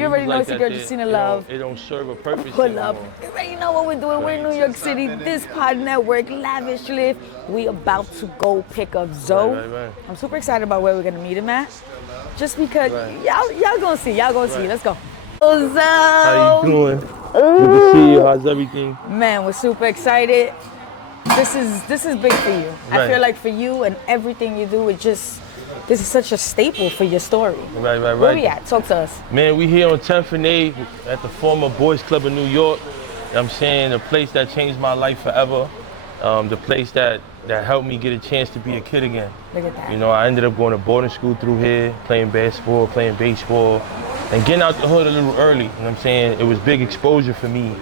You already know it's your girl, Jacina Love. It don't serve a purpose Pull anymore. up. You already know what we're doing. We're in New York City. This pod network, lavish live. We about to go pick up Zo. Right. I'm super excited about where we're gonna meet him at. Just because y'all gonna see. Y'all gonna see. Let's go. Oh, Zo. How you doing? Good to see you. How's everything? Man, we're super excited. This is big for you. I feel like for you and everything you do, this is such a staple for your story. Right. Where we at? Talk to us. Man, we here on 10th and A at the former Boys Club in New York. You know what I'm saying? The place that changed my life forever. The place that helped me get a chance to be a kid again. Look at that. You know, I ended up going to boarding school through here, playing basketball, playing baseball, and getting out the hood a little early. You know what I'm saying? It was big exposure for me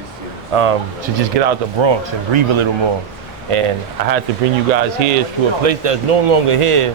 to just get out the Bronx and breathe a little more. And I had to bring you guys here to a place that's no longer here,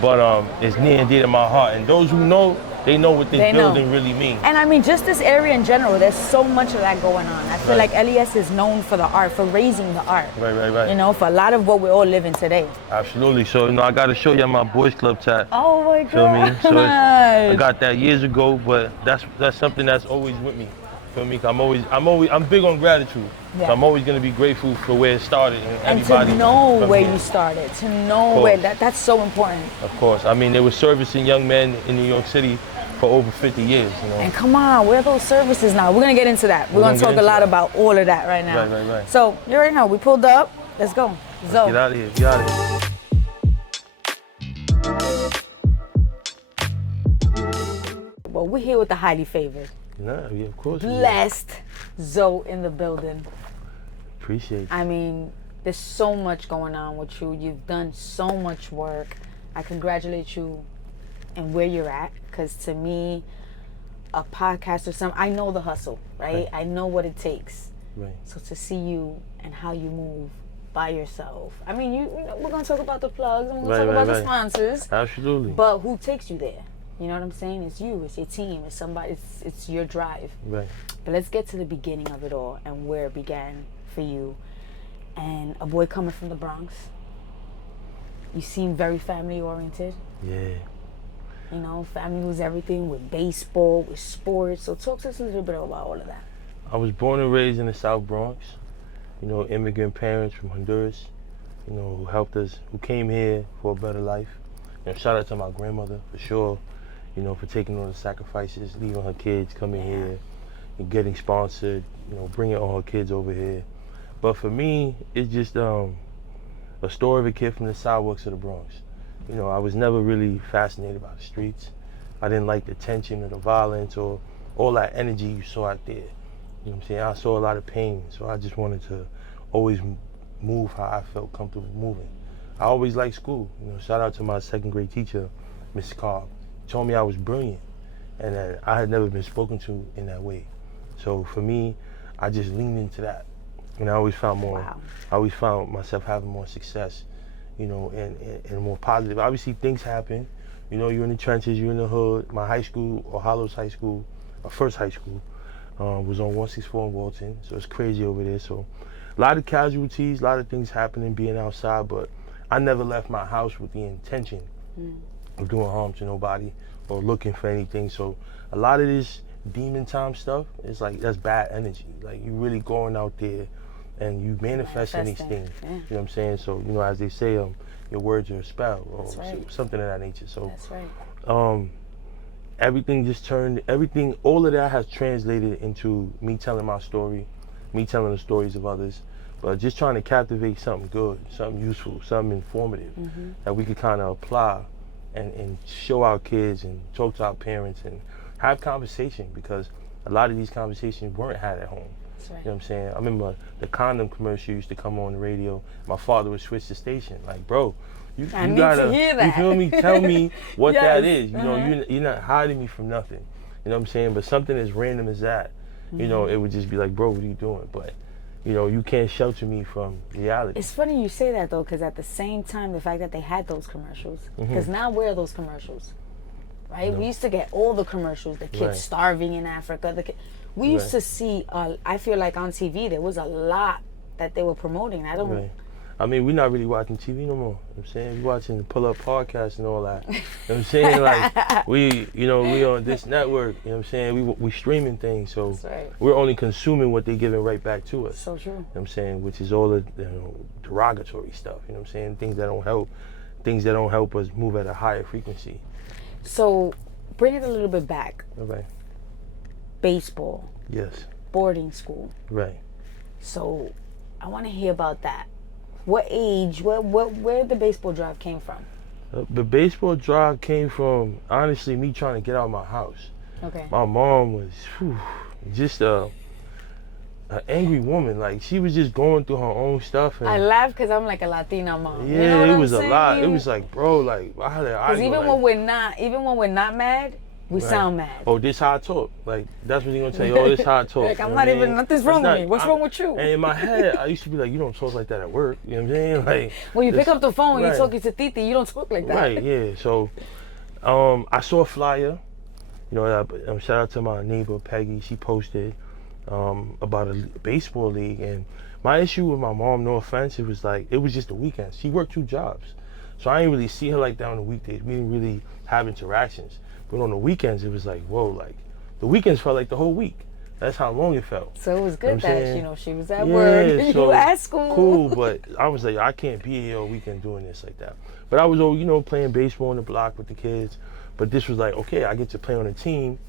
but it's near and dear to my heart. And those who know, they know what this building really means. And I mean, just this area in general, there's so much of that going on. I feel like LES is known for the art, for raising the art. Right. You know, for a lot of what we're all living today. Absolutely. So, you know, I got to show you my Boys Club tat. Oh my God. Feel me? So I got that years ago, but that's something that's always with me. Feel me? I'm big on gratitude. Yeah. So I'm always gonna be grateful for where it started and to know where you started, to know where that's so important. Of course. I mean, they were servicing young men in New York City for over 50 years. You know? And come on, where are those services now? We're gonna get into that. We're gonna talk a lot about all of that right now. Right. So you already know, we pulled up. Let's go. Zo. Get out of here. Get out of here. Well, we're here with the highly favored. Yeah, of course. Blessed Zo in the building. Appreciate it. I mean, there's so much going on with you. You've done so much work. I congratulate you and where you're at, because to me, a podcast or something, I know the hustle, right? I know what it takes. Right. So to see you and how you move by yourself. I mean, you know, we're gonna talk about the plugs and we're gonna talk about the sponsors. Absolutely. But who takes you there? You know what I'm saying? It's you, it's your team, it's somebody, it's your drive. Right. But let's get to the beginning of it all and where it began for you. And a boy coming from the Bronx. You seem very family oriented. Yeah. You know, family was everything with baseball, with sports. So talk to us a little bit about all of that. I was born and raised in the South Bronx. You know, immigrant parents from Honduras, you know, who helped us, who came here for a better life. You know, shout out to my grandmother for sure. You know, for taking all the sacrifices, leaving her kids, coming here, and getting sponsored, you know, bringing all her kids over here. But for me, it's just a story of a kid from the sidewalks of the Bronx. You know, I was never really fascinated by the streets. I didn't like the tension or the violence or all that energy you saw out there. You know what I'm saying? I saw a lot of pain, so I just wanted to always move how I felt comfortable moving. I always liked school. You know, shout out to my second grade teacher, Miss Cobb. Told me I was brilliant and that I had never been spoken to in that way. So for me, I just leaned into that. And I always found I always found myself having more success, you know, and more positive. Obviously things happen, you know, you're in the trenches, you're in the hood. My high school, or Hollows High School, my first high school, was on 164 in Walton. So it's crazy over there. So a lot of casualties, a lot of things happening being outside, but I never left my house with the intention of doing harm to nobody or looking for anything. So a lot of this demon time stuff, it's like, that's bad energy. Like, you really going out there and you manifesting these things. You know what I'm saying? So, you know, as they say, your words are a spell or something of that nature. So everything just turned, all of that has translated into me telling my story, me telling the stories of others, but just trying to captivate something good, something useful, something informative that we could kind of apply and show our kids and talk to our parents and have conversation, because a lot of these conversations weren't had at home. You know what I'm saying? I remember the condom commercial used to come on the radio. My father would switch the station. Like, bro, you gotta, you feel me? Tell me what that is. You know, you're not hiding me from nothing. You know what I'm saying? But something as random as that, you know, it would just be like, bro, what are you doing? But you know, you can't shelter me from reality. It's funny you say that though, because at the same time, the fact that they had those commercials, because now where are those commercials, right? We used to get all the commercials, the kids starving in Africa. We used to see, I feel like on TV, there was a lot that they were promoting. I mean, we're not really watching TV no more. You know what I'm saying? We're watching the pull-up podcast and all that. You know what I'm saying? Like, we on this network, you know what I'm saying? We streaming things, so That's right. we're only consuming what they're giving right back to us. So true. You know what I'm saying? Which is all the derogatory stuff, you know what I'm saying? Things that don't help us move at a higher frequency. So, bring it a little bit back. Okay. Baseball. Yes. Boarding school. Right. So, I want to hear about that. What age? Where the baseball drive came from? The baseball drive came from, honestly, me trying to get out of my house. Okay. My mom was just an angry woman. Like, she was just going through her own stuff. And I laugh because I'm like a Latina mom. yeah, you know what it I'm was a saying? lot. It was like, bro, like, how did I? Because even when we're not mad, we sound mad. Oh, this how I talk. Like, that's what he's gonna tell you. Oh, this how I talk. Like, I'm not even, nothing's wrong with me. What's wrong with you? And in my head, I used to be like, you don't talk like that at work. You know what I'm saying? Like, when you pick up the phone, right. you're talking to Titi, you don't talk like that. Right, yeah. So, I saw a flyer. You know, shout out to my neighbor Peggy. She posted about a baseball league, and my issue with my mom, no offense, it was just the weekends. She worked 2 jobs, so I didn't really see her like that on the weekdays. We didn't really have interactions. But on the weekends, it was like, whoa, like, the weekends felt like the whole week. That's how long it felt. So it was good you know that, she was at work, and so you at school. Cool, but I was like, I can't be here all weekend doing this like that. But I was, playing baseball on the block with the kids. But this was like, okay, I get to play on a team.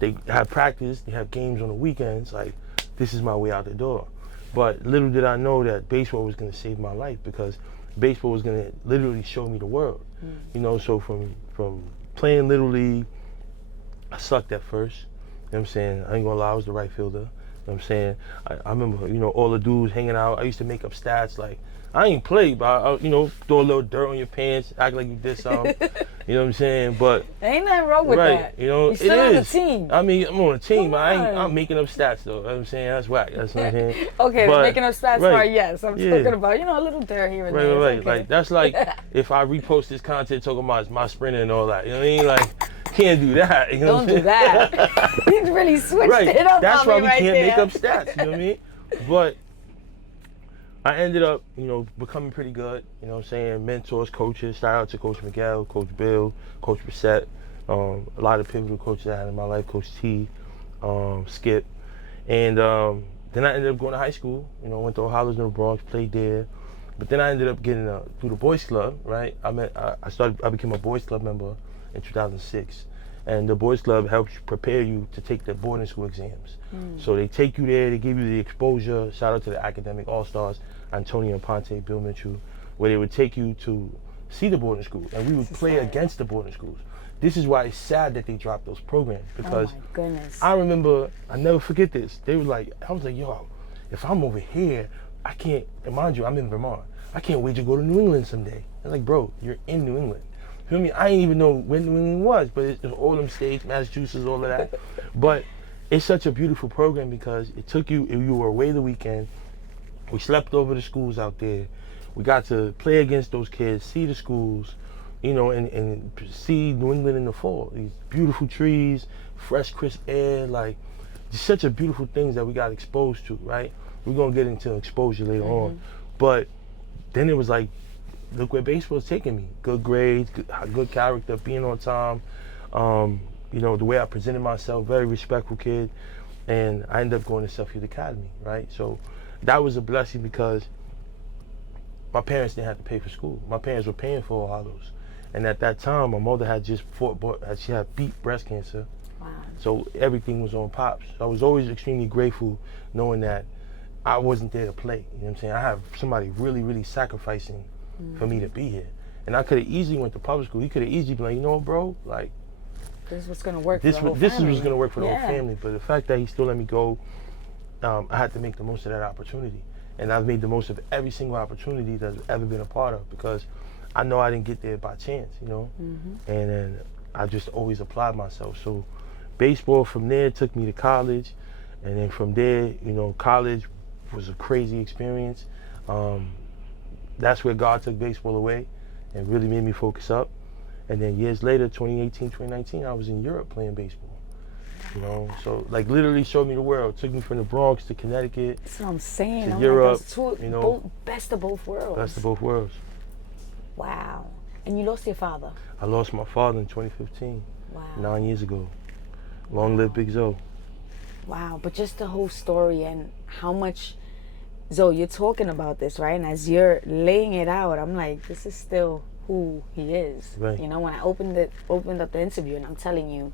They have practice, they have games on the weekends. Like, this is my way out the door. But little did I know that baseball was going to save my life, because baseball was going to literally show me the world. So from playing Little League, I sucked at first. You know what I'm saying? I ain't gonna lie, I was the right fielder. You know what I'm saying? I remember, all the dudes hanging out. I used to make up stats like, I ain't play, but I, throw a little dirt on your pants, act like you did something. You know what I'm saying? But ain't nothing wrong with that. You're still on the team. I mean, I'm on a team, but I'm making up stats though. You know what I'm saying? That's whack. That's what I'm saying. Okay, but, making up stats part, yes. I'm talking about, a little dirt here and there. Right. Okay. Like, that's like if I repost this content talking about my sprinting and all that. You know what I mean? Like, can't do that. You know Don't do that. You really switched it up. That's why we right can't there. make up stats. You know what I mean? But I ended up, becoming pretty good. You know what I'm saying? Mentors, coaches. Shout out to Coach Miguel, Coach Bill, Coach Brissett. A lot of pivotal coaches I had in my life. Coach T, Skip. And then I ended up going to high school. Went to Hollis in the Bronx, played there. But then I ended up getting through the boys club, right? I became a boys club member in 2006. And the boys club helps prepare you to take the boarding school exams. So they take you there, they give you the exposure. Shout out to the academic all-stars, Antonio Ponte, Bill Mitchell, where they would take you to see the boarding school, and we would play against the boarding schools. This is why it's sad that they dropped those programs, because oh my goodness. I remember, I never forget this. They were like, I was like, yo, if I'm over here, I can't, and mind you, I'm in Vermont. I can't wait to go to New England someday. I'm like, bro, you're in New England. You feel me? I didn't even know when New England was, but it's all them states, Massachusetts, all of that. But it's such a beautiful program because it took you were away the weekend. We slept over the schools out there. We got to play against those kids, see the schools, and see New England in the fall. These beautiful trees, fresh, crisp air, like just such a beautiful things that we got exposed to, right? We're gonna get into exposure later on. But then it was like, look where baseball's taking me. Good grades, good character, being on time. The way I presented myself, very respectful kid. And I ended up going to Suffield Academy, right? So that was a blessing because my parents didn't have to pay for school. My parents were paying for all those. And at that time, my mother had just she had beat breast cancer. Wow. So everything was on Pops. I was always extremely grateful knowing that I wasn't there to play. You know what I'm saying? I have somebody really, really sacrificing for me to be here. And I could have easily went to public school. He could have easily been like, bro, like, this is what's going to work this for the whole this family. is what's going to work for the whole family. But the fact that he still let me go, I had to make the most of that opportunity. And I've made the most of every single opportunity that's ever been a part of, because I know I didn't get there by chance, And then I just always applied myself. So baseball from there took me to college. And then from there, college was a crazy experience. That's where God took baseball away and really made me focus up. And then years later, 2018, 2019, I was in Europe playing baseball. You know, so like literally showed me the world. Took me from the Bronx to Connecticut. That's what I'm saying. To I'm Europe, like, that's you know, best of both worlds. Best of both worlds. Wow. And you lost your father? I lost my father in 2015. Wow. 9 years ago. Long live Big Zo. Wow, but just the whole story and how much, Zo, you're talking about this, right? And as you're laying it out, I'm like, this is still who he is. Right. You know, when I opened up the interview, and I'm telling you,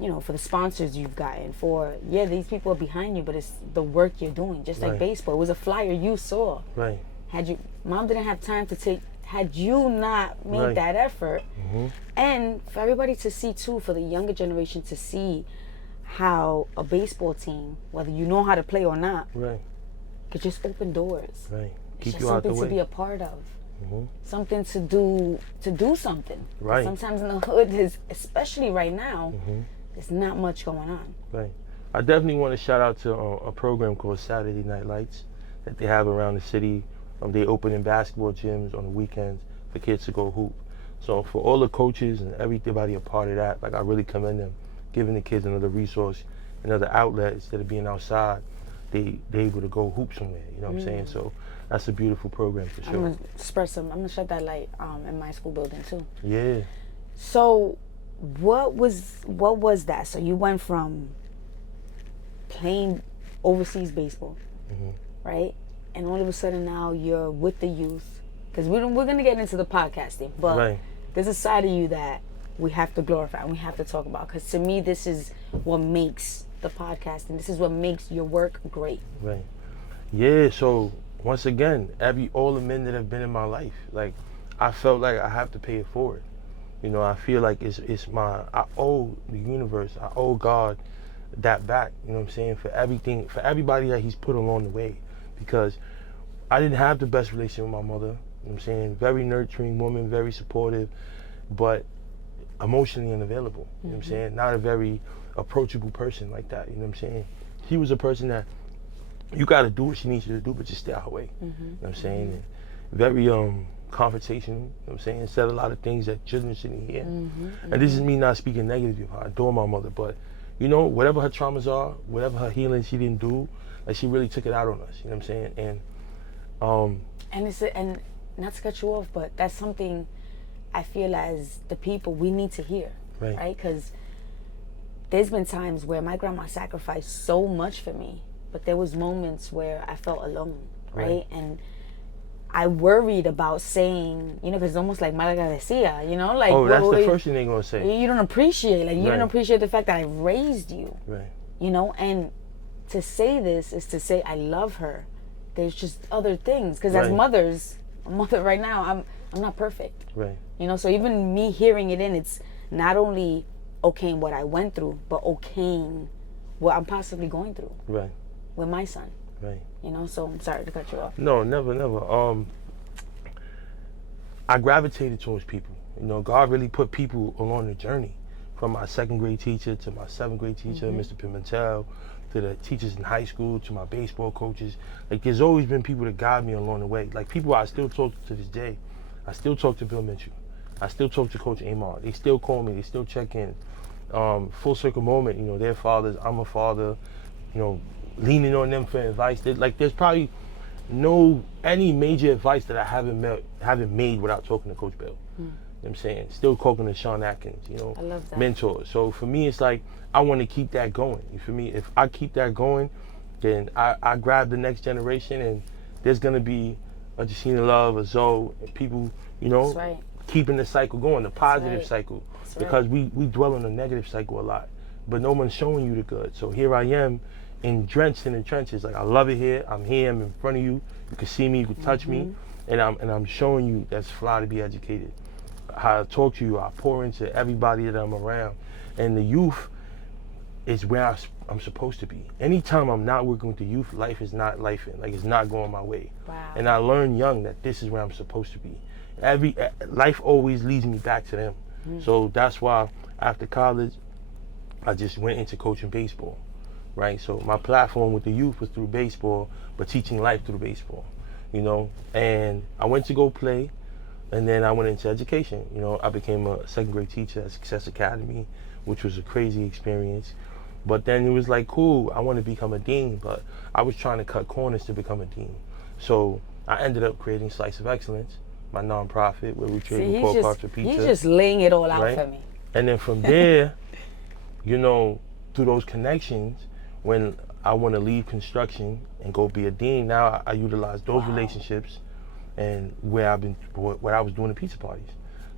you know, for the sponsors you've gotten, for, yeah, these people are behind you, but it's the work you're doing, just like Right. baseball. It was a flyer you saw. Right. Mom didn't have time to take, had you not made Right. that effort. Mm-hmm. And for everybody to see too, for the younger generation to see how a baseball team, whether you know how to play or not, Right. could just open doors. Right. It's Keep just you out the something way. to be a part of. Mm-hmm. Something to do something. Right. Sometimes in the hood, especially right now, Mm-hmm. there's not much going on. Right. I definitely want to shout out to a program called Saturday Night Lights that they have around the city. They open in basketball gyms on the weekends for kids to go hoop. So for all the coaches and everybody a part of that, like I really commend them, giving the kids another resource, another outlet instead of being outside. They able to go hoop somewhere. You know what I'm saying? So that's a beautiful program for sure. I'm gonna shut that light in my school building too. Yeah. So what was that? So you went from playing overseas baseball, Mm-hmm. right? And all of a sudden now you're with the youth. Because we're going to get into the podcasting. But Right. there's a side of you that we have to glorify and we have to talk about. Because to me, this is what makes the podcasting. This is what makes your work great. Right. Yeah, so once again, all the men that have been in my life, like I felt like I have to pay it forward. You know, I feel like I owe the universe, I owe God that back, you know what I'm saying, for everything, for everybody that he's put along the way. Because I didn't have the best relationship with my mother, you know what I'm saying, very nurturing woman, very supportive, but emotionally unavailable, you know what I'm saying, not a very approachable person like that, you know what I'm saying. She was a person that you got to do what she needs you to do, but just stay out her way, you know what I'm saying, and very confrontational, you know what I'm saying, said a lot of things that children shouldn't hear. And this is me not speaking negatively of her. I adore my mother, but you know, whatever her traumas are, whatever her healing she didn't do, like she really took it out on us, you know what I'm saying? And not to cut you off, but that's something I feel as the people we need to hear, right? Because there's been times where my grandma sacrificed so much for me, but there was moments where I felt alone, right? And I worried about saying, you know, because it's almost like malagradecida, you know, like, oh, that's the first thing they're gonna say. You don't appreciate, like, you don't appreciate the fact that I raised you, Right. you know, and to say this is to say I love her. There's just other things, because as mothers, a mother right now, I'm not perfect, Right. you know, so even me hearing it in, it's not only okaying what I went through, but okaying what I'm possibly going through Right. with my son. Right. You know, so I'm sorry to cut you off. No, never. I gravitated towards people. You know, God really put people along the journey. From my second grade teacher to my seventh grade teacher, Mr. Pimentel, to the teachers in high school, to my baseball coaches. Like, there's always been people that guide me along the way. Like, people I still talk to this day. I still talk to Bill Mitchell. I still talk to Coach Amar. They still call me. They still check in. Full circle moment, you know, their fathers, I'm a father, you know, leaning on them for advice. There's probably any major advice that I haven't made without talking to Coach Bill. You know what I'm saying? Still talking to Sean Atkins, you know, I love that. mentors. So for me, it's like, I want to keep that going. You feel me? If I keep that going, then I grab the next generation, and there's going to be a Jacina Love, a Zo, and people, you know, keeping the cycle going, the positive cycle. Because we dwell on the negative cycle a lot, but no one's showing you the good. So here I am, drenched in the trenches. Like, I love it here. I'm here. I'm in front of you. You can see me. You can touch me, and I'm showing you that's fly to be educated. How I talk to you, I pour into everybody that I'm around, and the youth is where I'm supposed to be. Anytime I'm not working with the youth, life is not lifing. Like, it's not going my way. Wow. And I learned young that this is where I'm supposed to be. Life always leads me back to them. So that's why after college, I just went into coaching baseball, right? So my platform with the youth was through baseball, but teaching life through baseball, you know? And I went to go play, and then I went into education. You know, I became a second grade teacher at Success Academy, which was a crazy experience. But then it was like, cool, I want to become a dean, but I was trying to cut corners to become a dean. So I ended up creating Slice of Excellence, my nonprofit, where we trade report cards for pizza. He's just laying it all out right? for me. And then from there, you know, through those connections, when I want to leave construction and go be a dean, now I utilize those relationships and where I was doing the pizza parties.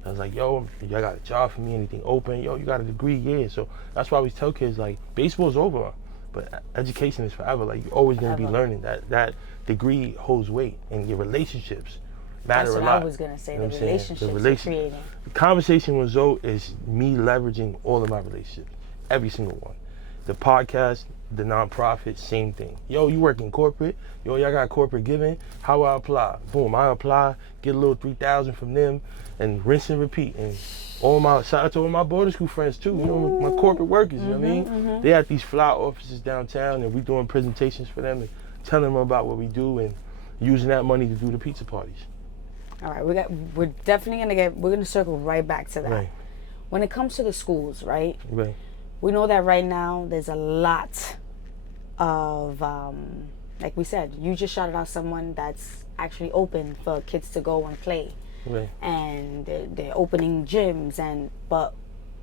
I was like, yo, y'all got a job for me, anything open? Yo, you got a degree? Yeah. So that's why I always tell kids, like, baseball's over, but education is forever. Like, you're always going to be learning. That degree holds weight, and your relationships matter a lot. That's what I was going to say, you know the relationships you're creating. The conversation with Zo is me leveraging all of my relationships, every single one. The podcast, the nonprofit, same thing. Yo, you work in corporate? Yo, y'all got corporate giving? How I apply? Boom, I apply, get a little 3,000 from them, and rinse and repeat. And shout out to all my boarding school friends too, you know, my corporate workers, you know what I mean? They at these fly offices downtown, and we doing presentations for them and telling them about what we do and using that money to do the pizza parties. All right, we're definitely we're gonna circle right back to that. Right. When it comes to the schools, right? Right. We know that right now there's a lot of, like we said, you just shouted out someone that's actually open for kids to go and play. Right. And they're opening gyms, but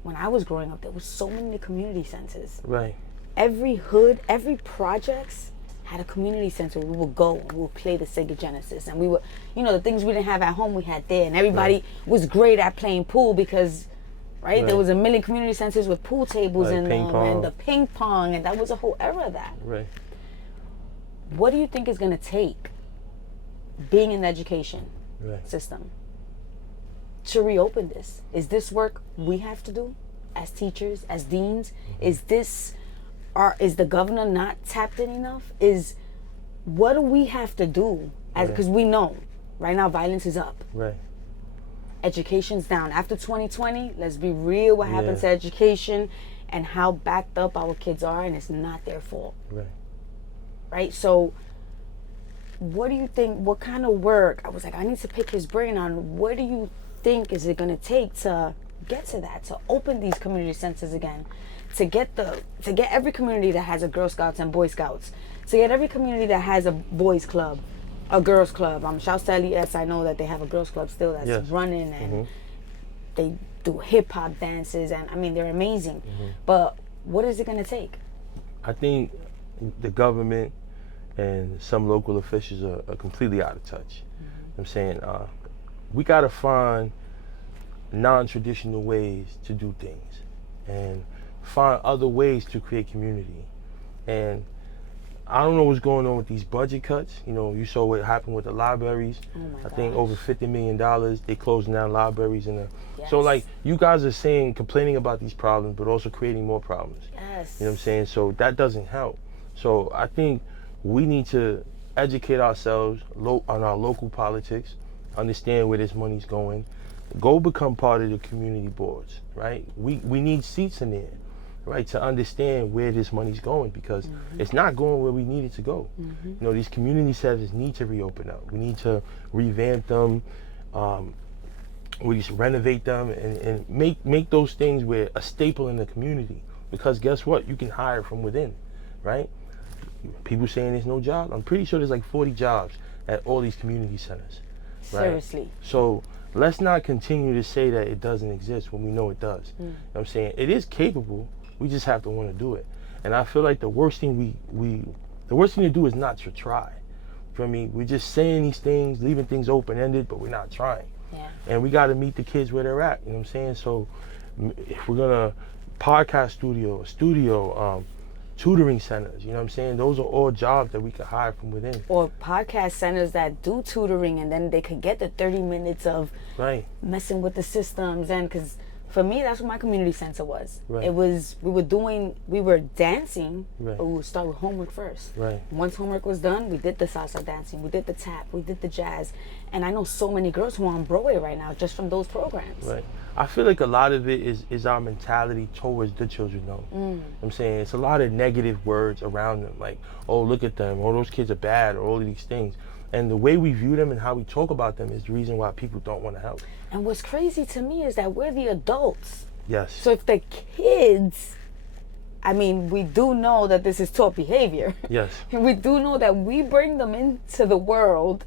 when I was growing up, there was so many community centers. Right. Every hood, every projects had a community center. We would go and we would play the Sega Genesis, and we would, you know, the things we didn't have at home we had there, and everybody was great at playing pool because, right, there was a million community centers with pool tables in them and the ping pong, and that was a whole era of that. Right. What do you think is going to take being in the education system to reopen this? Is this work we have to do as teachers, as deans? Is the governor not tapped in enough? What do we have to do? Because we know right now violence is up. Right. Education's down. After 2020, let's be real, what happened to education and how backed up our kids are, and it's not their fault. Right. Right? So what do you think, what kind of work, I was like, I need to pick his brain on, what do you think is it going to take to get to that, to open these community centers again, to get every community that has a Girl Scouts and Boy Scouts, to get every community that has a boys club, a girls club. Shouts to LES, I know that they have a girls club still that's running, and they do hip hop dances, and I mean, they're amazing. But what is it going to take? I think the government and some local officials are completely out of touch. I'm saying we got to find non-traditional ways to do things and find other ways to create community. And I don't know what's going on with these budget cuts. You know, you saw what happened with the libraries. I think over $50 million. They closing down libraries so like you guys are complaining about these problems, but also creating more problems. Yes. You know what I'm saying? So that doesn't help. So I think we need to educate ourselves on our local politics, understand where this money's going, go become part of the community boards, right? We need seats in there, right, to understand where this money's going, because it's not going where we need it to go. You know, these community centers need to reopen up. We need to revamp them. We just renovate them and make those things where a staple in the community. Because guess what? You can hire from within, right? People saying there's no jobs. I'm pretty sure there's like 40 jobs at all these community centers. Right? Seriously. So let's not continue to say that it doesn't exist when we know it does. You know what I'm saying? It is capable. We just have to want to do it. And I feel like the worst thing the worst thing to do is not to try. For me, we're just saying these things, leaving things open-ended, but we're not trying. Yeah. And we got to meet the kids where they're at. You know what I'm saying? So if we're gonna podcast studio, tutoring centers, you know what I'm saying? Those are all jobs that we could hire from within. Or podcast centers that do tutoring, and then they could get the 30 minutes of messing with the systems. And because for me, that's what my community center was. Right. It was, we were dancing, but we would start with homework first. Right. Once homework was done, we did the salsa dancing, we did the tap, we did the jazz. And I know so many girls who are on Broadway right now just from those programs. Right. I feel like a lot of it is our mentality towards the children, though. I'm saying it's a lot of negative words around them, like, oh, look at them, oh, those kids are bad, or all of these things. And the way we view them and how we talk about them is the reason why people don't want to help. And what's crazy to me is that we're the adults Yes. So if the kids, I mean, we do know that this is taught behavior. Yes. We do know that we bring them into the world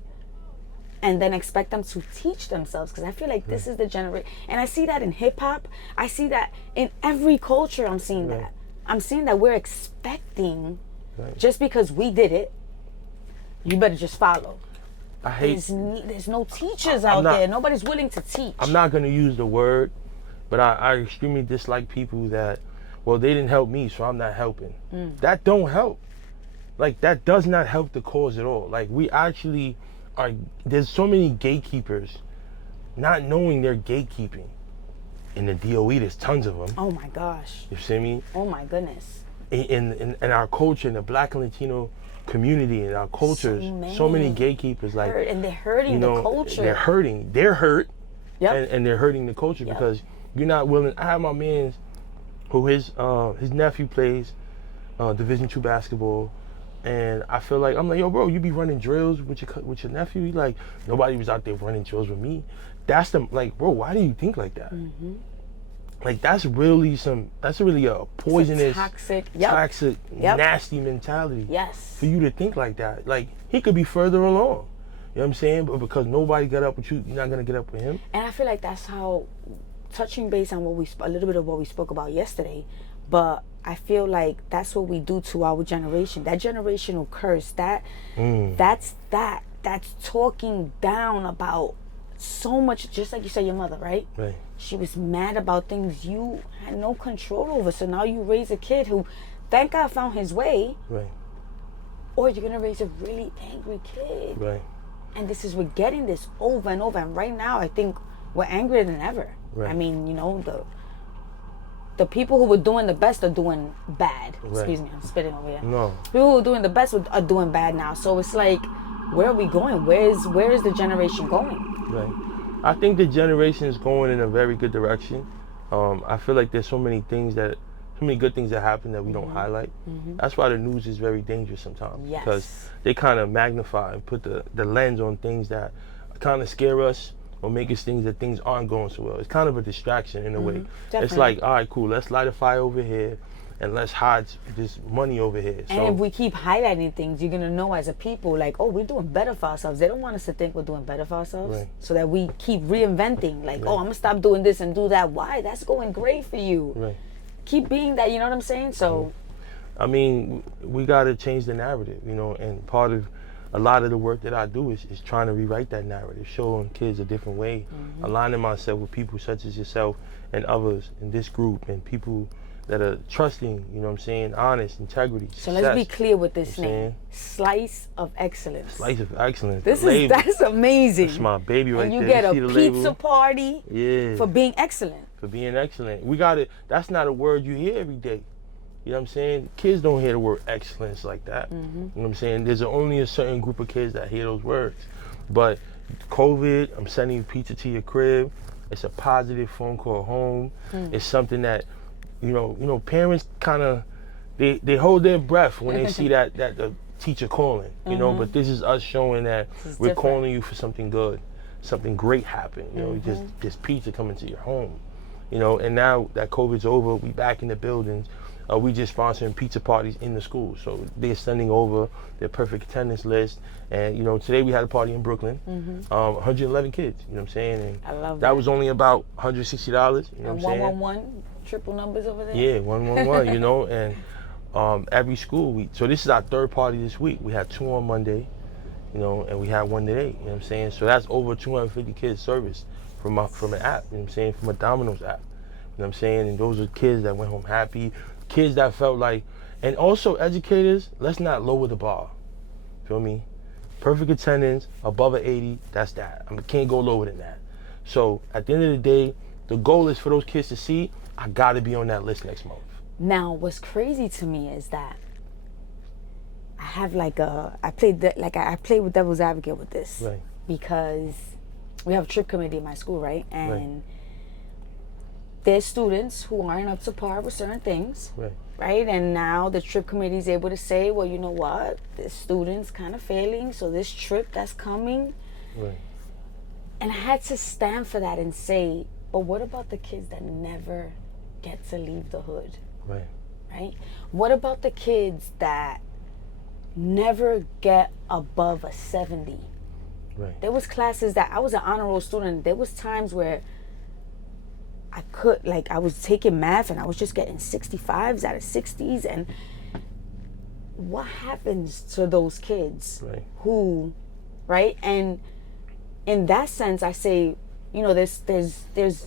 and then expect them to teach themselves, because I feel like this is the generation. And I see that in hip hop. I see that in every culture. I'm seeing that. I'm seeing that we're expecting, just because we did it, you better just follow. I hate. There's no teachers out there. Nobody's willing to teach. I'm not going to use the word, but I extremely dislike people that, well, they didn't help me, so I'm not helping. That don't help. Like, that does not help the cause at all. Like, we actually are, there's so many gatekeepers not knowing they're gatekeeping. In the DOE, there's tons of them. Oh my gosh. You see me? Oh my goodness. In our culture, in the Black and Latino community, in our cultures, so many gatekeepers. Like, and they're hurting the culture. They're hurting. They're hurt. Yep. And they're hurting the culture because you're not willing. I have my man who his nephew plays Division II basketball, and I feel like, I'm like, yo, bro, you be running drills with your nephew? He like, nobody was out there running drills with me. That's the, like, bro, why do you think like that? Like, that's really a poisonous, toxic, nasty mentality. Yes. For you to think like that. Like, he could be further along. You know what I'm saying? But because nobody got up with you, you're not gonna get up with him. And I feel like that's how, touching base on a little bit of what we spoke about yesterday, but I feel like that's what we do to our generation. That generational curse, that's talking down about so much, just like you said, your mother, right? Right. She was mad about things you had no control over. So now you raise a kid who, thank God, found his way. Right. Or you're gonna raise a really angry kid. Right. And we're getting this over and over. And right now, I think we're angrier than ever. Right. I mean, the people who were doing the best are doing bad. Right. Excuse me, I'm spitting over here. No. People who are doing the best are doing bad now. So it's like, where are we going? Where is the generation going? Right. I think the generation is going in a very good direction. I feel like there's so many good things that happen that we don't highlight. That's why the news is very dangerous sometimes. Yes. Because they kind of magnify and put the lens on things that kind of scare us or make us think that things aren't going so well. It's kind of a distraction in a way. Definitely. It's like, all right, cool, let's light a fire over here and let's hide this money over here. And if we keep highlighting things, you're gonna know as a people, like, oh, we're doing better for ourselves. They don't want us to think we're doing better for ourselves. Right. So that we keep reinventing, like, oh, I'm gonna stop doing this and do that. Why? That's going great for you. Right. Keep being that, you know what I'm saying? So I mean, we gotta change the narrative, and part of a lot of the work that I do is trying to rewrite that narrative, showing kids a different way, aligning myself with people such as yourself and others in this group, and people that are trusting, honest, integrity, So success. let's be clear with this name. Slice of Excellence. Slice of Excellence. That's amazing. That's my baby right there. And you get a see the pizza label? party for being excellent. For being excellent. We got it. That's not a word you hear every day. You know what I'm saying? Kids don't hear the word excellence like that. You know what I'm saying? There's only a certain group of kids that hear those words. But COVID, I'm sending you pizza to your crib. It's a positive phone call home. It's something that, parents kind of, they hold their breath when they see that the teacher calling, but this is us showing that we're different. Calling you for something good, something great happened, just pizza coming to your home, and now that COVID's over, we back in the buildings. We just sponsoring pizza parties in the schools. So they're sending over their perfect attendance list. And, today we had a party in Brooklyn, 111 kids, you know what I'm saying? And I love that was only about $160, you know what I'm saying? 111, triple numbers over there? Yeah, 111, and every school, so this is our third party this week. We had 2 on Monday, and we had 1 today, you know what I'm saying? So that's over 250 kids serviced from an app, you know what I'm saying, from a Domino's app. You know what I'm saying? And those are kids that went home happy, kids that felt like, and also educators, let's not lower the bar. Feel me? Perfect attendance, above an 80, that's that. I can't go lower than that. So at the end of the day, the goal is for those kids to see, I gotta be on that list next month. Now, what's crazy to me is that I have I play with devil's advocate with this. Right. Because we have a trip committee in my school, right? And there's students who aren't up to par with certain things, right? And now the trip committee is able to say, well, you know what? This student's kind of failing, so this trip that's coming. Right. And I had to stand for that and say, but what about the kids that never get to leave the hood. Right. Right? What about the kids that never get above a 70? Right. There was classes that I was an honor roll student. There was times where I was taking math and I was just getting 65s out of 60s. And what happens to those kids who, right? And in that sense, I say, you know, there's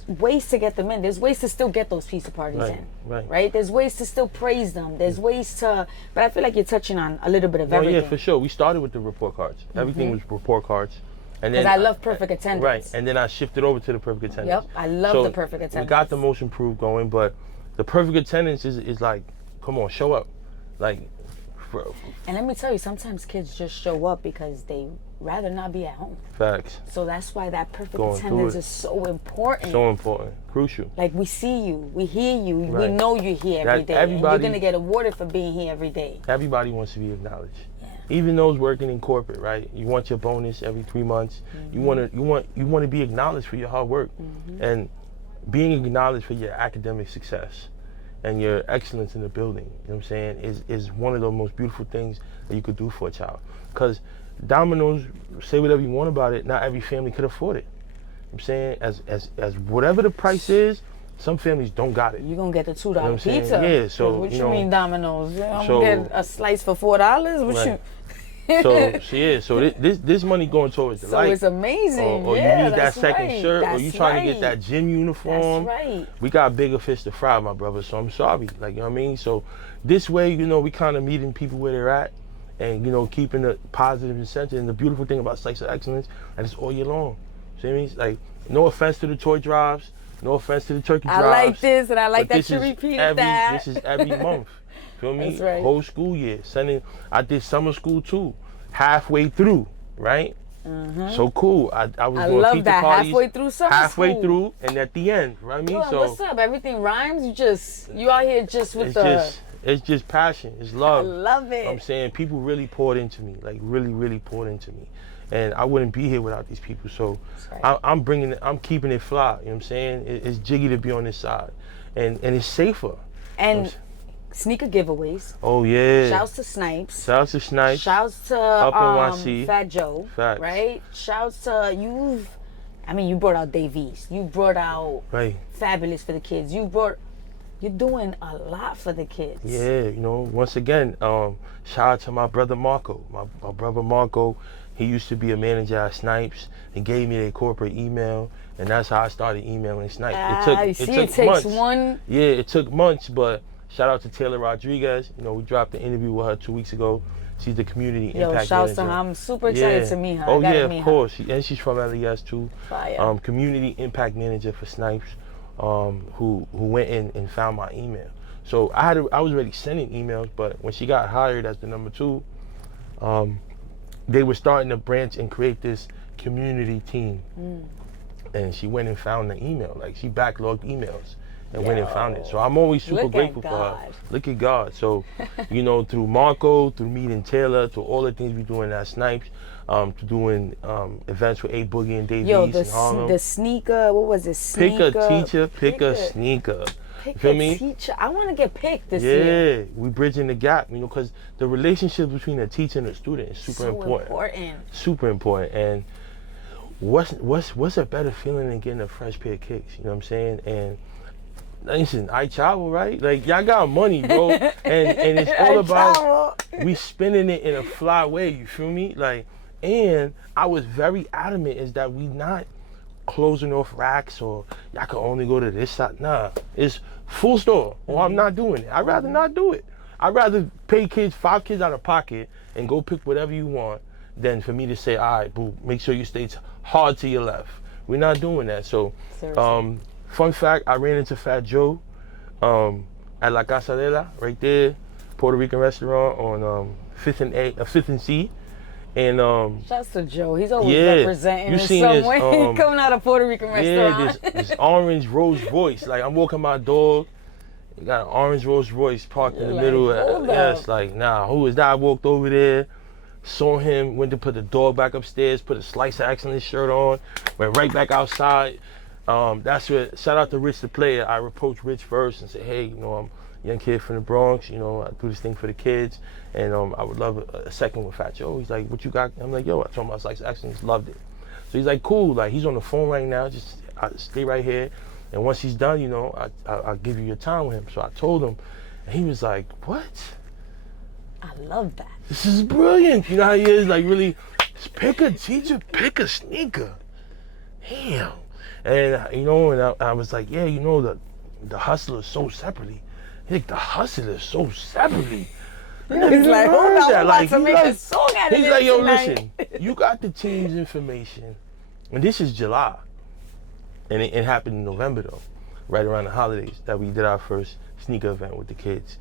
ways to get them in. There's ways to still get those pizza parties in. Right. There's ways to still praise them. There's ways to, but I feel like you're touching on a little bit of everything. Yeah, for sure. We started with the report cards. Everything was report cards. And then because I love perfect attendance. Right. And then I shifted over to the perfect attendance. Yep. I love the perfect attendance. We got the most improved going, but the perfect attendance is like, come on, show up. Like, and let me tell you, sometimes kids just show up because they rather not be at home. Facts. So that's why that perfect attendance is so important. So important. Crucial. Like, we see you, we hear you, we know you're here every day. And you're going to get awarded for being here every day. Everybody wants to be acknowledged. Even those working in corporate, right? You want your bonus every 3 months. You want to be acknowledged for your hard work, and being acknowledged for your academic success and your excellence in the building. You know what I'm saying? Is one of the most beautiful things that you could do for a child. Because Domino's, say whatever you want about it, not every family could afford it. You know what I'm saying? As whatever the price is, some families don't got it. You're going to get the $2 you know pizza. Yeah, so what you mean Domino's? I'm so, going to get a slice for $4? What you... so this money going towards the life. So it's amazing. Or you need that second shirt, or you trying to get that gym uniform. That's right. We got bigger fish to fry, my brother, so I'm sorry. Like, you know what I mean? So this way, you know, we kind of meeting people where they're at, and, you know, keeping the positive incentive. And the beautiful thing about Slice of Excellence, and it's all year long. See what I mean? Like, no offense to the toy drives, no offense to the turkey drives. I like this, and I like that you repeated that. This is every month. Feel me? That's right. Whole school year. I did summer school too, halfway through, right? So cool. I was doing love pizza that. parties Halfway through summer halfway school. through, and at the end, right? I mean, Yo, so what's up? Everything rhymes. You out here just with it's just passion. It's love. I love it. I'm saying people really poured into me, like really poured into me, and I wouldn't be here without these people. So right. I'm keeping it fly. You know what I'm saying? It's jiggy to be on this side, and it's safer. And sneaker giveaways. Oh yeah. Shouts to Snipes. Shouts to Snipes. Shouts to NYC. Fat Joe. Facts. Right? Shouts to you brought out Davies. You brought out Fabulous for the kids. You're doing a lot for the kids. Yeah, you know, once again, shout out to my brother Marco. My brother Marco, he used to be a manager at Snipes. He gave me their corporate email, and that's how I started emailing Snipes. It took months. Yeah, it took months, but shout out to Taylor Rodriguez. You know, we dropped an interview with her 2 weeks ago. She's the community impact shouts manager. to her. I'm super excited to meet her. Oh yeah, of course. And she's from LES too. Fire. Community impact manager for Snipes, who went in and found my email. So I was already sending emails, but when she got hired as the number 2, they were starting to branch and create this community team. And she went and found the email. Like, she backlogged emails and went and found it. So I'm always super grateful for her. Look at God. So, you know, through Marco, through meeting Taylor, to all the things we're doing at Snipes, to doing events with A Boogie and Davies in Harlem. The sneaker, what was it? Pick a teacher, pick a sneaker. Pick a teacher. I want to get picked this year. Yeah, we bridging the gap, you know, because the relationship between a teacher and a student is super important. Super important. And what's a better feeling than getting a fresh pair of kicks? You know what I'm saying? And listen, I travel, right? Like, y'all got money, bro. and it's all about we spending it in a fly way, you feel me? Like, and I was very adamant is that we not closing off racks or y'all can only go to this side. Nah, it's full store. Or I'm not doing it. I'd rather not do it. I'd rather pay 5 kids out of pocket and go pick whatever you want than for me to say, all right, boo, make sure you stay hard to your left. We're not doing that. So, fun fact, I ran into Fat Joe at La Casadela, right there, Puerto Rican restaurant on 5th and C. And shouts to Joe. He's always representing in some way. Coming out of Puerto Rican restaurant. Yeah, this orange Rolls Royce. Like, I'm walking my dog. You got an orange Rolls Royce parked in the middle. Yes, like, nah, who is that? I walked over there, saw him, went to put the dog back upstairs, put a Slice of Excellence shirt on, went right back outside. That's where, shout out to Rich the Player. I approached Rich first and said, hey, you know, I'm a young kid from the Bronx, you know, I do this thing for the kids, and I would love a second with Fat Joe. He's like, what you got? I'm like, yo, I told him I was like, excellence, loved it. So he's like, cool, like he's on the phone right now, just stay right here, and once he's done, you know, I'll give you your time with him. So I told him, and he was like, what? I love that. This is brilliant. You know how he is, like really, pick a teacher, pick a sneaker. Damn. And you know, and I was like, yeah, you know, the hustlers so separately. He's like, the hustlers so separately. He's like, hold on, I'm about to make a song out of He's this like, yo, tonight. listen, you got the team's information, and this is July, and it happened in November though, right around the holidays that we did our first sneaker event with the kids.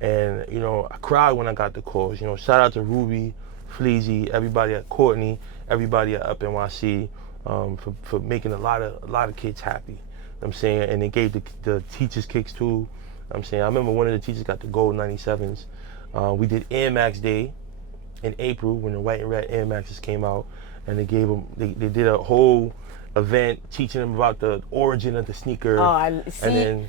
And you know, I cried when I got the calls. You know, shout out to Ruby, Fleazy, everybody at Courtney, everybody at Up NYC, for making a lot of kids happy. I'm saying, and they gave the teachers kicks too. I'm saying, I remember one of the teachers got the gold 97s. We did Air Max Day in April when the white and red Air Maxes came out, and they gave them. They did a whole event teaching them about the origin of the sneaker. Oh, I see. And then,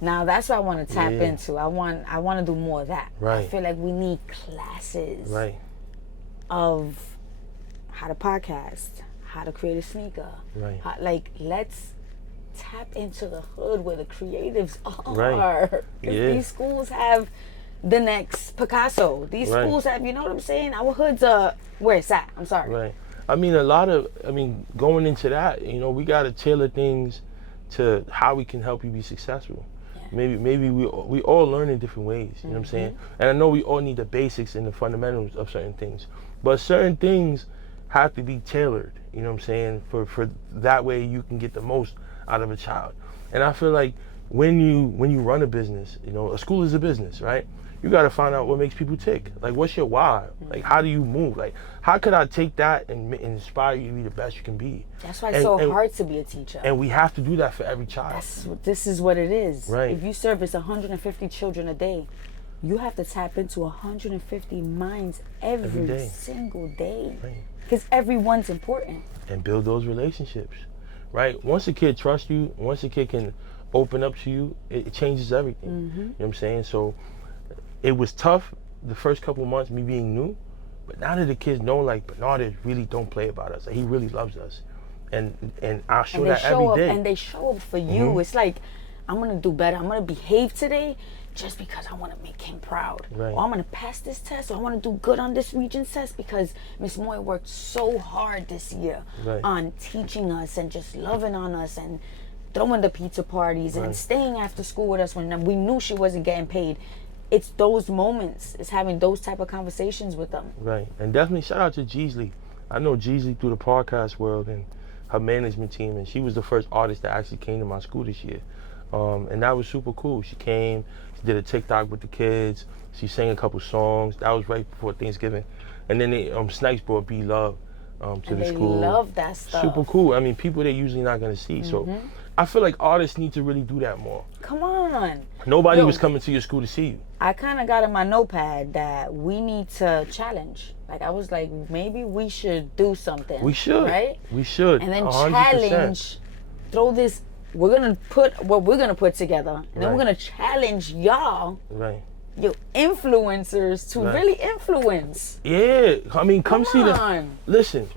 now that's what I want to tap Yeah. into. I want to do more of that. Right. I feel like we need classes right, of how to podcast, how to create a sneaker. right. Like, let's tap into the hood where the creatives are. Right. 'Cause Yeah. these schools have the next Picasso. These Right. schools have, you know what I'm saying? Our hoods are where it's at. I'm sorry. Right. I mean, going into that, you know, we got to tailor things to how we can help you be successful. Yeah. Maybe we all learn in different ways, you know what I'm saying? And I know we all need the basics and the fundamentals of certain things, but certain things have to be tailored, you know what I'm saying? For that way you can get the most out of a child. And I feel like when you run a business, you know, a school is a business, right? You got to find out what makes people tick. Like, what's your why? Like, how do you move? Like, how could I take that and inspire you to be the best you can be? That's why it's so hard to be a teacher. And we have to do that for every child. This is what it is. Right. If you service 150 children a day, you have to tap into 150 minds every day. single day. Right. Because everyone's important. And build those relationships, right? Once a kid trusts you, once a kid can open up to you, it changes everything. You know what I'm saying? So it was tough the first couple months, me being new, but now that the kids know, like, Bernard really don't play about us. Like, he really loves us. And I show that every day. And they show up for you. It's like, I'm going to do better. I'm going to behave today just because I want to make him proud. Right. Or I'm going to pass this test, or I want to do good on this Regents test because Miss Moy worked so hard this year on teaching us and just loving on us and throwing the pizza parties and staying after school with us when we knew she wasn't getting paid. It's those moments. It's having those type of conversations with them. Right. And definitely shout out to Jeesley. I know Jeesley through the podcast world and her management team, and she was the first artist that actually came to my school this year. And that was super cool. She came, she did a TikTok with the kids, she sang a couple songs. That was right before Thanksgiving. And then Snipes brought B Love to the school. They love that stuff. Super cool. I mean, people they're usually not gonna see. So I feel like artists need to really do that more. Come on. Nobody was coming to your school to see you. I kind of got in my notepad that we need to challenge. Like, I was like, maybe we should do something. We should. Right? We should. And then 100%. challenge, throw this, we're going to put what we're going to put together. And then we're going to challenge y'all, Right. your influencers, to really influence. Yeah. I mean, come see on. Listen,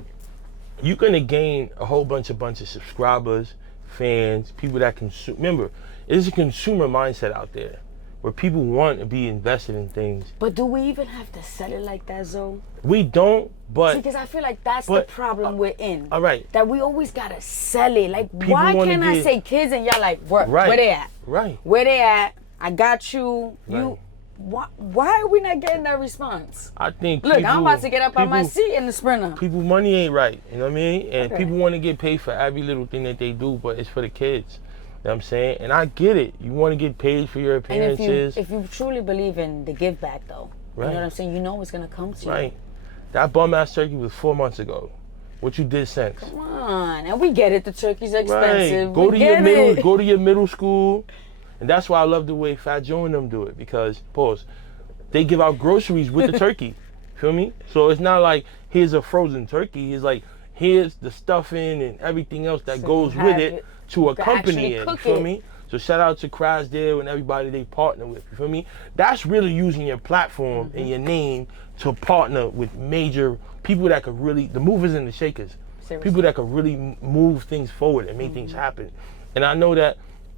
you're going to gain a whole bunch of subscribers, fans, people that consume. Remember, there's a consumer mindset out there where people want to be invested in things. But do we even have to sell it like that, Zo? We don't, but... Because I feel like that's the problem we're in. All right. That we always got to sell it. Like, People why can't I get- say kids and y'all like, where Right. they at? Right. Where they at? I got you. Right. Why are we not getting that response? I think Look, people, I'm about to get up on my people- seat in the sprinter. People money ain't right, you know what I mean? And Okay. people want to get paid for every little thing that they do, but it's for the kids. You know what I'm saying? And I get it. You want to get paid for your And appearances. if you truly believe in the give back, though, you Right. know what I'm saying? You know it's gonna come to you. Right. That bum ass turkey was 4 months ago. What you did since? Come on, and we get it. The turkey's expensive. Right. Go we to get your it. Go to your middle school. And that's why I love the way Fat Joe and them do it, because they give out groceries with the turkey. Feel me? So it's not like here's a frozen turkey. It's like here's the stuffing and everything else that So goes you with have it. it. to can accompany actually it. You cook feel it. me? So shout out to Crasdale and everybody they partner with. You feel me? That's really using your platform and your name to partner with major people that could really, the movers and the shakers. Seriously. People that could really move things forward and make things happen. And I know that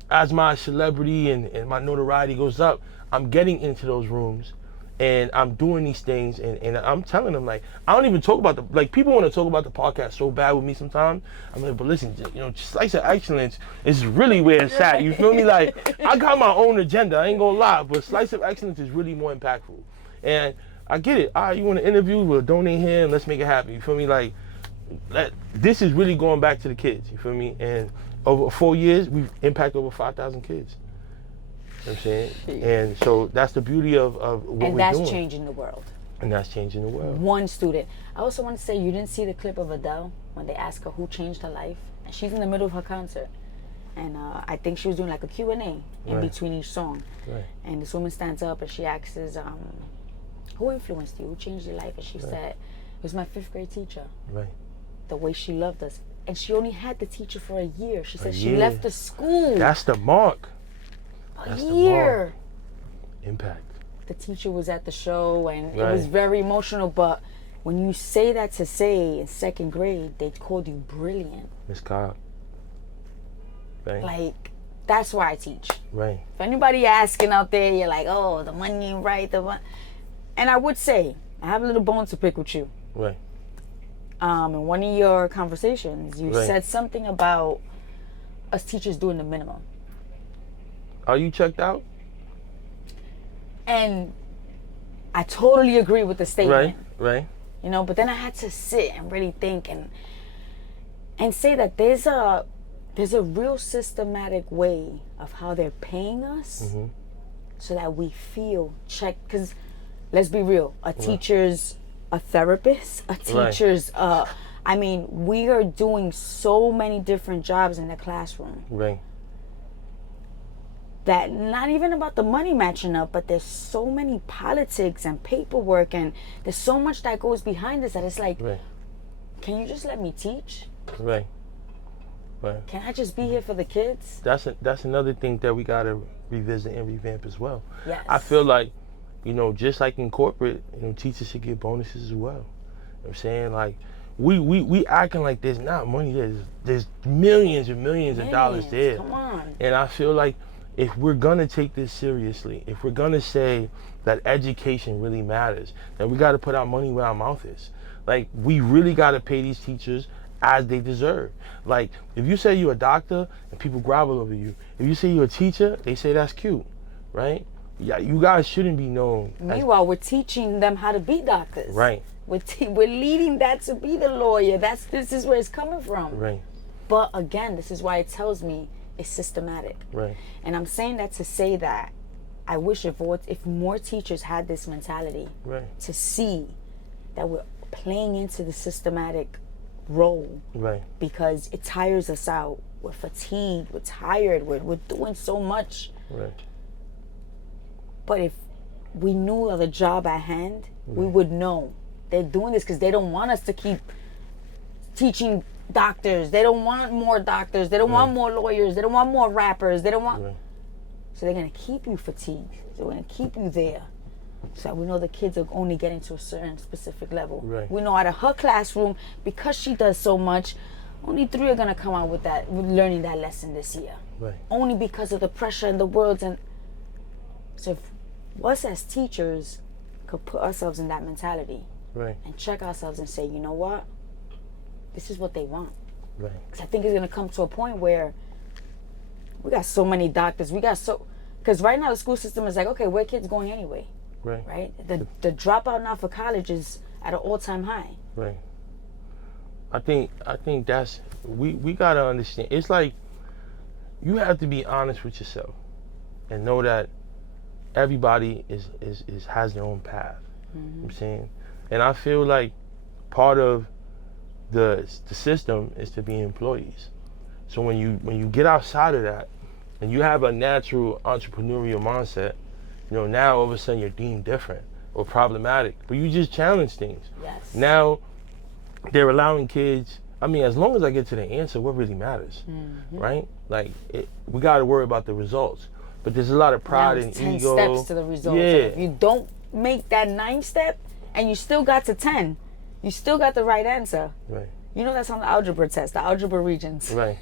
as my celebrity and my notoriety goes up, I'm getting into those rooms and I'm doing these things and I'm telling them, like, I don't even talk about the, like, people want to talk about the podcast so bad with me sometimes. I'm like, but listen, you know, Slice of Excellence is really where it's at. You feel me? Like, I got my own agenda, I ain't gonna lie, but Slice of Excellence is really more impactful. And I get it. All right, you want to interview? We'll donate here and let's make it happen. You feel me? Like, this is really going back to the kids. You feel me? And over 4 years, we've impacted over 5,000 kids. You know what I'm saying? Jeez. And so that's the beauty of what we're doing. And that's changing the world. And that's changing the world. One student. I also want to say, you didn't see the clip of Adele when they asked her who changed her life? And she's in the middle of her concert. And I think she was doing like a Q&A in Right. between each song. Right. And this woman stands up and she asks, who influenced you? Who changed your life? And she said, it was my 5th grade teacher. Right. The way she loved us. And she only had the teacher for a year. She said she year. left the school. That's the mark. That's a the year. mark. Impact. The teacher was at the show and Right. it was very emotional, but when you say that to say in 2nd grade, they called you brilliant. Miss Cobb. Right. Like, that's why I teach. Right. If anybody asking out there, you're like, oh, the money ain't right. And I would say, I have a little bone to pick with you. Right. In one of your conversations, you Right. said something about us teachers doing the minimum. Are you checked out? And I totally agree with the statement. Right. Right. You know, but then I had to sit and really think and say that there's a real systematic way of how they're paying us so that we feel checked. Because let's be real, a teacher's a therapist, a teacher's I mean, we are doing so many different jobs in the classroom Right. that not even about the money matching up, but there's so many politics and paperwork and there's so much that goes behind this that it's like, Right. can you just let me teach? Right. Right. Can I just be here for the kids? That's another thing that we gotta revisit and revamp as well. Yes. I feel like, you know, just like in corporate, you know, teachers should get bonuses as well. You know what I'm saying? Like, we acting like there's not money there. There's millions and millions of dollars there. Come on. And I feel like if we're gonna take this seriously, if we're gonna say that education really matters, then we gotta put our money where our mouth is. Like, we really gotta pay these teachers as they deserve. Like, if you say you're a doctor and people grovel over you, if you say you're a teacher, they say that's cute, right? Yeah, you guys shouldn't be known. Meanwhile, we're teaching them how to be doctors. Right. We're leading that to be the lawyer. This is where it's coming from. Right. But again, this is why it tells me it's systematic. Right. And I'm saying that to say that I wish if more teachers had this mentality Right. to see that we're playing into the systematic role, Right. because it tires us out. We're fatigued. We're tired. We're doing so much. Right. But if we knew of the job at hand, we would know they're doing this because they don't want us to keep teaching doctors. They don't want more doctors. They don't want more lawyers. They don't want more rappers. They don't want. Right. So they're gonna keep you fatigued. They're gonna keep you there. So that we know the kids are only getting to a certain specific level. Right. We know out of her classroom, because she does so much, only 3 are gonna come out with learning that lesson this year. Right. Only because of the pressure in the world. And so if us as teachers could put ourselves in that mentality Right. and check ourselves and say, you know what, this is what they want. Right. Because I think it's going to come to a point where we got so many doctors, because right now the school system is like, okay, where are kids going anyway? Right. Right? The dropout now for college is at an all-time high. Right. I think that's we gotta understand. It's like you have to be honest with yourself and know that everybody is has their own path. You know what I'm saying? And I feel like part of the system is to be employees. So when you get outside of that and you have a natural entrepreneurial mindset, you know, now all of a sudden you're deemed different or problematic, but you just challenge things. Yes. Now they're allowing kids I mean, as long as I get to the answer, what really matters, right? Like, we got to worry about the results. But there's a lot of pride and 10 ego. steps to the results. Yeah. And if you don't make that 9th step and you still got to 10, you still got the right answer. Right. You know that's on the algebra test, the algebra regions. Right.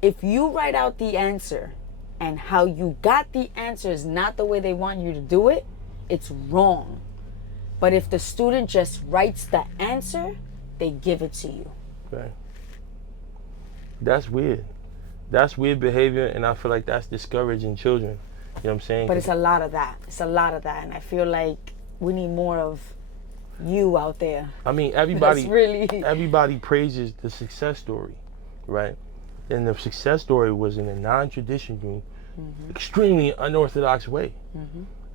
If you write out the answer and how you got the answer is not the way they want you to do it, it's wrong. But if the student just writes the answer, they give it to you. Right. That's weird. That's weird behavior, and I feel like that's discouraging children. You know what I'm saying? But it's a lot of that. It's a lot of that. And I feel like we need more of you out there. I mean, everybody really... everybody praises the success story, right? And the success story was in a non-traditional, extremely unorthodox way.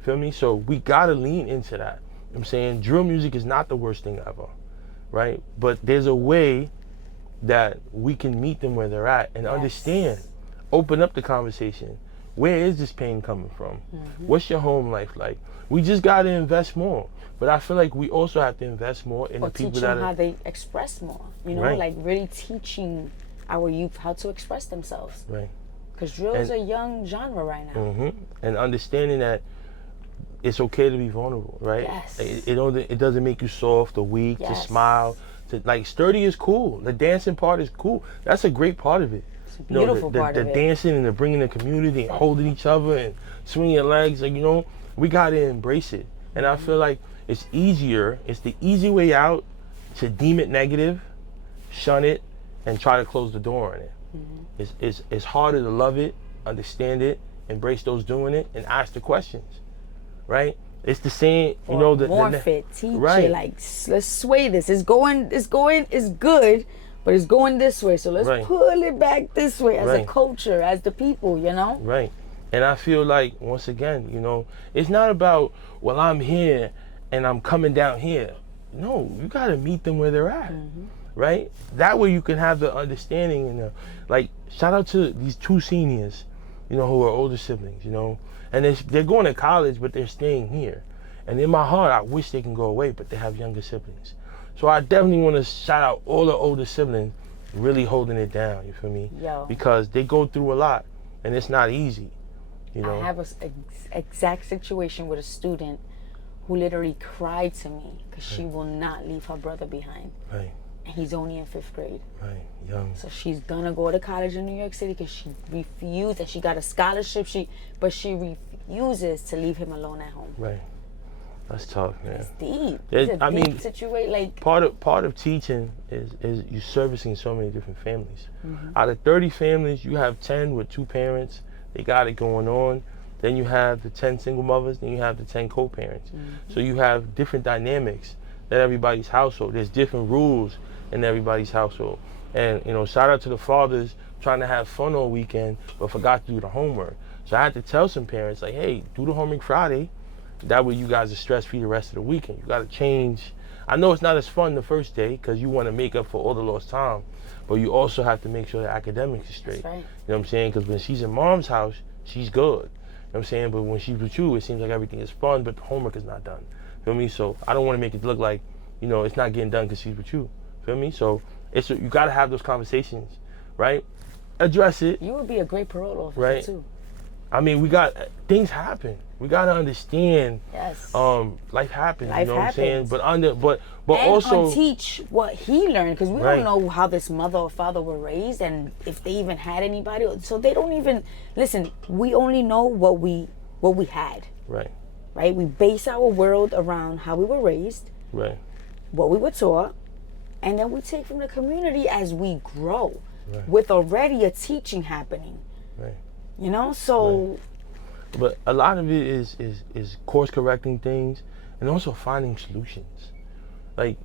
Feel me? So we gotta lean into that. You know what I'm saying? Drill music is not the worst thing ever, right? But there's a way that we can meet them where they're at and understand, open up the conversation. Where is this pain coming from? What's your home life like? We just gotta invest more. But I feel like we also have to invest more in the people teach that them are... how they express more. You know, like really teaching our youth how to express themselves. Right. Because drill is a young genre right now. And understanding that it's okay to be vulnerable, right? Yes. It doesn't make you soft or weak to smile. To, like, sturdy is cool. The dancing part is cool. That's a great part of it. It's a beautiful part of it. The dancing and the bringing the community and holding each other and swinging your legs. Like, you know, we got to embrace it. And I feel like it's the easy way out to deem it negative, shun it, and try to close the door on it. It's harder to love it, understand it, embrace those doing it, and ask the questions, right? It's the same, you know, morph it, teach it, like, let's sway this. It's good, but it's going this way. So let's pull it back this way as a culture, as the people, you know? Right. And I feel like, once again, you know, it's not about, well, I'm here and I'm coming down here. No, you got to meet them where they're at, right? That way you can have the understanding and like, shout out to these 2 seniors, you know, who are older siblings, you know, and they're going to college, but they're staying here. And in my heart, I wish they can go away, but they have younger siblings. So I definitely want to shout out all the older siblings really holding it down, you feel me? Because they go through a lot, and it's not easy, you know? I have an exact situation with a student who literally cried to me because she will not leave her brother behind. Right. And he's only in 5th grade. Right, young. So she's gonna go to college in New York City because she refused, and she got a scholarship, but she refuses to leave him alone at home. Right. That's tough, man. It's deep. It's a deep situation. Like, part of teaching is you servicing so many different families. Out of 30 families, you have 10 with 2 parents. They got it going on. Then you have the 10 single mothers. Then you have the 10 co-parents. So you have different dynamics in everybody's household. There's different rules in everybody's household. And, you know, shout out to the fathers trying to have fun all weekend but forgot to do the homework. So I had to tell some parents, like, hey, do the homework Friday. That way you guys are stress-free the rest of the weekend. You got to change. I know it's not as fun the first day because you want to make up for all the lost time, but you also have to make sure the academics is straight. That's right. You know what I'm saying? Because when she's in mom's house, she's good. You know what I'm saying? But when she's with you, it seems like everything is fun, but the homework is not done. Feel me? So I don't want to make it look like, you know, it's not getting done because she's with you. Feel me? So you got to have those conversations, right? Address it. You would be a great parole officer, right? too. I mean, things happen. We got to understand. Yes. Life happens. Life you know happens. what I'm saying? But and also teach what he learned, because we don't know how this mother or father were raised and if they even had anybody. So they don't even listen. We only know what we had. Right. Right. We base our world around how we were raised. Right. What we were taught, and then we take from the community as we grow, right. with already a teaching happening. Right. You know, so. Right. But a lot of it is course correcting things and also finding solutions. Like,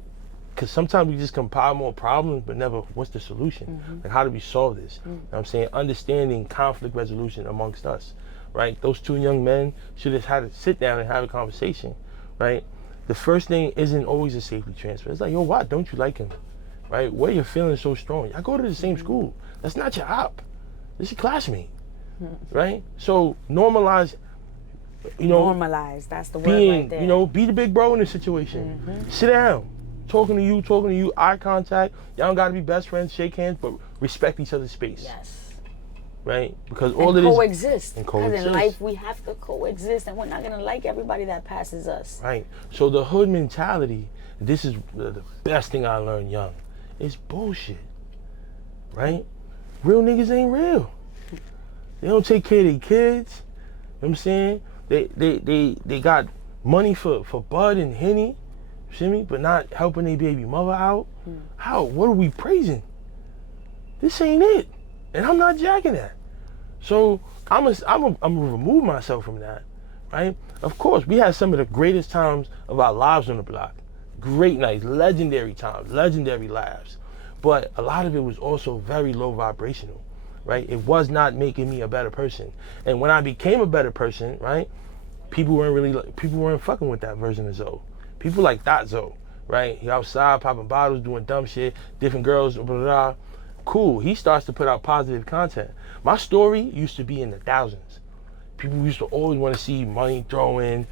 because sometimes we just compile more problems, but never what's the solution? Like, how do we solve this? You know what I'm saying? Understanding conflict resolution amongst us, right? Those 2 young men should have had to sit down and have a conversation, right? The first thing isn't always a safety transfer. It's like, yo, why don't you like him, right? Why are you feeling so strong? Y'all go to the same school. That's not your op. This is your classmate. Right? So normalize, you know. Normalize, that's the word right there. You know, be the big bro in the situation. Sit down. talking to you, eye contact. Y'all don't gotta be best friends, shake hands, but respect each other's space. Yes. Right? Because all and of this coexist. and Because coexist. in life we have to coexist, and we're not gonna like everybody that passes us. Right. So the hood mentality, this is the best thing I learned young. It's bullshit. Right? Real niggas ain't real. They don't take care of their kids. You know what I'm saying? They got money for Bud and Henny, you see me? But not helping their baby mother out. How? What are we praising? This ain't it. And I'm not jacking that. So I'm gonna remove myself from that, right? Of course, we had some of the greatest times of our lives on the block. Great nights, legendary times, legendary laughs. But a lot of it was also very low vibrational, right? It was not making me a better person. And when I became a better person, right? People weren't fucking with that version of Zo. People like that Zo, right? He outside popping bottles, doing dumb shit, different girls, blah, blah, blah. Cool. He starts to put out positive content. My story used to be in the thousands. People used to always want to see money throwing,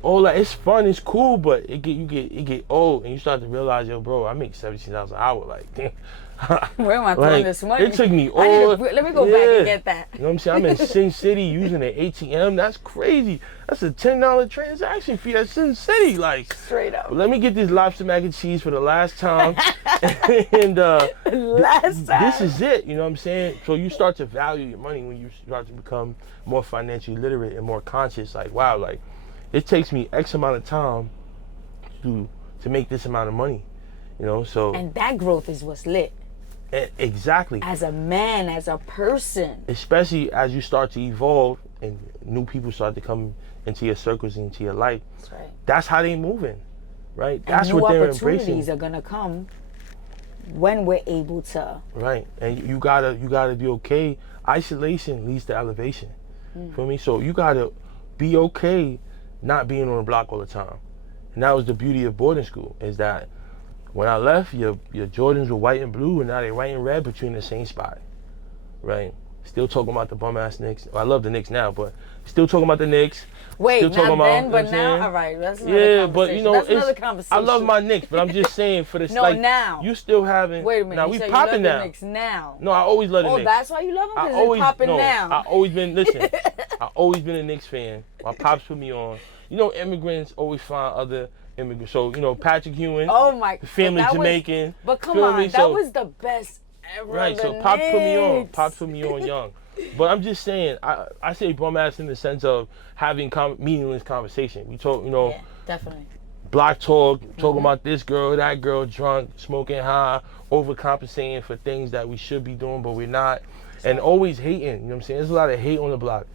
all that. It's fun, it's cool, but it get old, and you start to realize, yo, bro, I make $17 an hour. Like, damn. Where am I throwing this money? It took me all. Let me go back and get that. You know what I'm saying? I'm in Sin City using an ATM. That's crazy. That's a $10 transaction fee at Sin City. Like, straight up. Let me get this lobster mac and cheese for the last time. And last time. This is it. You know what I'm saying? So you start to value your money when you start to become more financially literate and more conscious. Like, wow, like it takes me X amount of time to make this amount of money. You know, so. And that growth is what's lit. Exactly. As a man, as a person. Especially as you start to evolve and new people start to come into your circles, into your life. That's right. That's how they moving, right? And that's new what they're opportunities embracing. are gonna come when we're able to. Right, and you gotta be okay. Isolation leads to elevation. Feel me? So you gotta be okay not being on the block all the time. And that was the beauty of boarding school, is that when I left, your Jordans were white and blue, and now they're white and red, but you're in the same spot, right? Still talking about the bum-ass Knicks. Well, I love the Knicks now, but still talking about the Knicks. Wait, still not then, but you know now? All right, that's another conversation. But, you know, that's another conversation. I love my Knicks, but I'm just saying for this, no, like, now. You still haven't. Wait a minute, now you we said popping you love now. the Knicks now. No, I always love the Knicks. Oh, that's why you love them? Because it's popping now. I always been, listen, I always been a Knicks fan. My pops put me on. You know, immigrants always find other immigrants. So, you know, Patrick Ewing, oh my, the family Jamaican. But come on, that was the best ever. Right, so Pops put me on. Pops put me on young. But I'm just saying, I say bum ass in the sense of having meaningless conversation. We talk, you know. Yeah, definitely. Block talk, talking about this girl, that girl, drunk, smoking high, overcompensating for things that we should be doing, but we're not. And always hating, you know what I'm saying? There's a lot of hate on the block.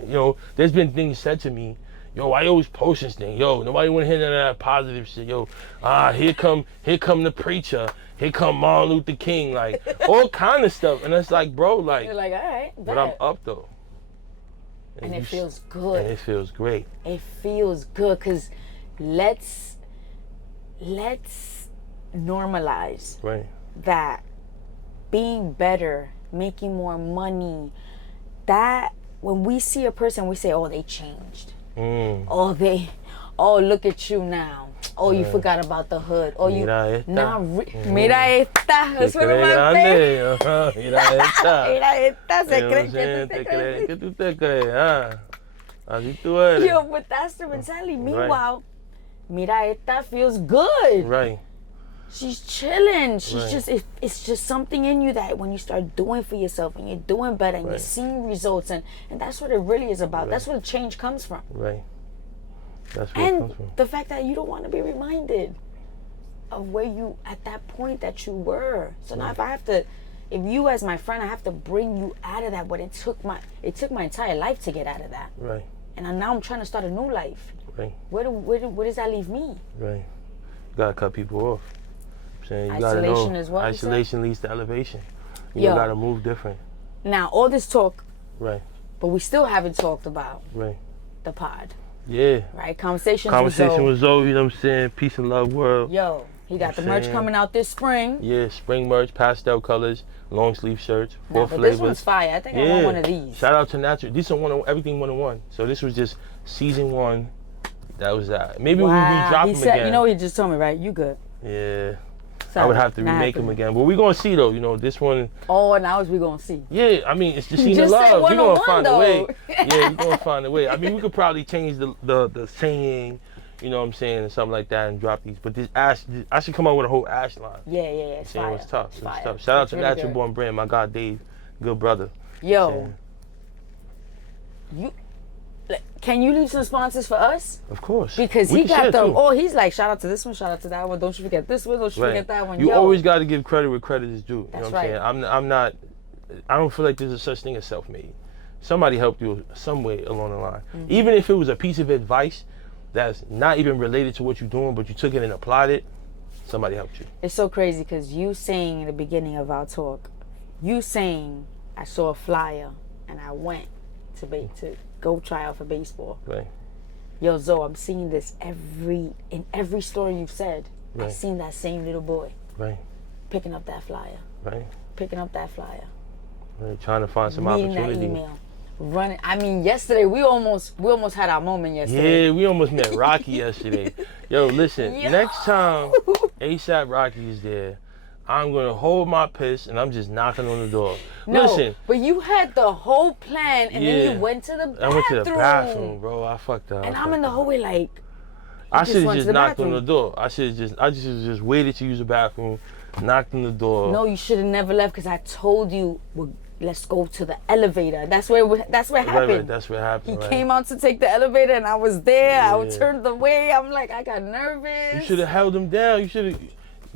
You know, there's been things said to me, yo, why you always post this thing? Yo, nobody want to hear none of that positive shit. Yo, here come the preacher. Here come Martin Luther King. Like, all kind of stuff. And it's like, bro, like. You're like, all right, but I'm up, though. And it feels good. And it feels great. It feels good, because let's normalize that being better, making more money, that when we see a person, we say, oh, they changed. Oh, look at you now. Oh, you forgot about the hood. Oh, mira you now mira esta. That's what I'm saying. Mira esta. Mira esta. Se cree que tú te crees. Así tú eres. Yo, but that's the mentality. Meanwhile, mira esta feels good. Right. She's chilling. She's just, it's just something in you that when you start doing for yourself and you're doing better and you're seeing results, and that's what it really is about. That's where the change comes from. Right. That's where it comes from. The fact that you don't want to be reminded of where you, at that point that you were. So now if you as my friend, I have to bring you out of that, but it took my entire life to get out of that. Right. And now I'm trying to start a new life. Right. Where does that leave me? Right. You gotta cut people off. I'm saying, you isolation gotta know, as well. Isolation leads to elevation. You gotta move different. Now all this talk. Right. But we still haven't talked about the pod. Yeah. Right? Conversation with Zo, you know what I'm saying? Peace and love world. Yo, he got the merch coming out this spring. Yeah, spring merch, pastel colors, long sleeve shirts, 4 but flavors. This one's fire. I think I want one of these. Shout out to Natural. These are everything 101. So this was just season 1. That was that. Maybe we'll be dropping he said, again. You know what he just told me, right? You good. Yeah. Sorry, I would have to not remake them happening. again. But we're going to see, though. You know, this one. Oh, now is we gonna see. Yeah, I mean, it's Jacina Just Love. said We're going to 101 find a way. though. Yeah, we're going to find a way. I mean, we could probably change the saying, you know what I'm saying, and something like that and drop these. But this Ash, I should come out with a whole Ash line. Yeah. It's Saying fire. it's tough. It's It's fire. tough. Shout out It's to really Natural good. Born Brand, my guy Dave, good brother. Yo, Saying, can you leave some sponsors for us? of course. Because We he can got share, them. too. Oh, he's like, shout out to this one, shout out to that one. Don't you forget this one. Don't you Right. forget that one. You Yo, always got to give credit where credit is due. You That's know what I'm saying? I'm not. I don't feel like there's a such thing as self-made. Somebody helped you some way along the line. Mm-hmm. Even if it was a piece of advice that's not even related to what you're doing, but you took it and applied it, somebody helped you. it's so crazy because you saying in the beginning of our talk, you saying I saw a flyer and I went to go try out for baseball. Right. Yo, Zo, I'm seeing this in every story you've said. Right. I've seen that same little boy Right. picking up that flyer, Right. Right. Trying to find some reading that opportunity. email, running. I mean, yesterday we almost had our moment yesterday. Yeah, we almost met Rocky yesterday. Yo, listen, Yo. next time ASAP Rocky is there, I'm going to hold my piss and I'm just knocking on the door. No, Listen, but you had the whole plan, and then Yeah. you went to the bathroom. I went to the bathroom, bro. I fucked up. And I'm in the hallway like, I just should have went to just the knocked on the bathroom. door. I just waited to use the bathroom, knocked on the door. no, you should have never left because I told you, well, let's go to the elevator. That's where it happened. Right, that's what He happened. Right. came out to take the elevator, and I was there. I Yeah. turned away. I'm like, I got nervous. You should have held him down. You should have.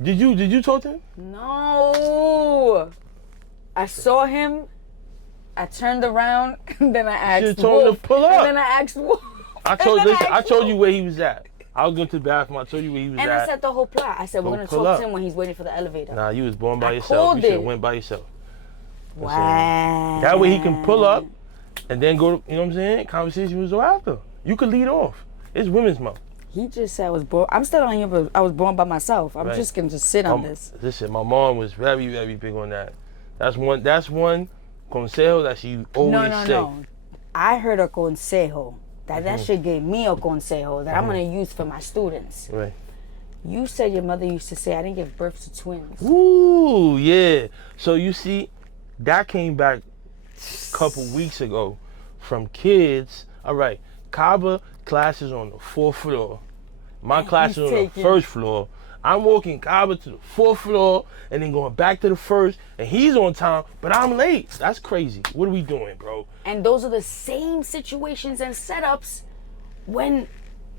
Did you talk to him? No. I saw him. I turned around, and then I asked should've told him Wolf. to pull up. And then I asked Wolf. I told you where he was at. I was going to the bathroom. I told you where he was And at. I said the whole plot. I said, we're Go going to pull talk up. to him when he's waiting for the elevator. Nah, you was born by I yourself. called You should have it. went by yourself. Wow. That way he can pull up and then go to, you know what I'm saying? Conversation was after. You could lead off. It's Women's Month. He just said I was born. I'm still on here, but I was born by myself. I'm Right. just going to just sit on this. Listen, my mom was very, very big on that. That's one consejo that she always say. No. I heard a consejo. Mm-hmm. That should give me a consejo that I'm going to use for my students. Right. You said your mother used to say, I didn't give birth to twins. Ooh, yeah. So you see, that came back a couple weeks ago from kids. All right, Kaba class is on the 4th floor. My class is on the 1st floor. I'm walking Kaba to the 4th floor and then going back to the 1st, and he's on time, but I'm late. That's crazy. What are we doing, bro? And those are the same situations and setups when,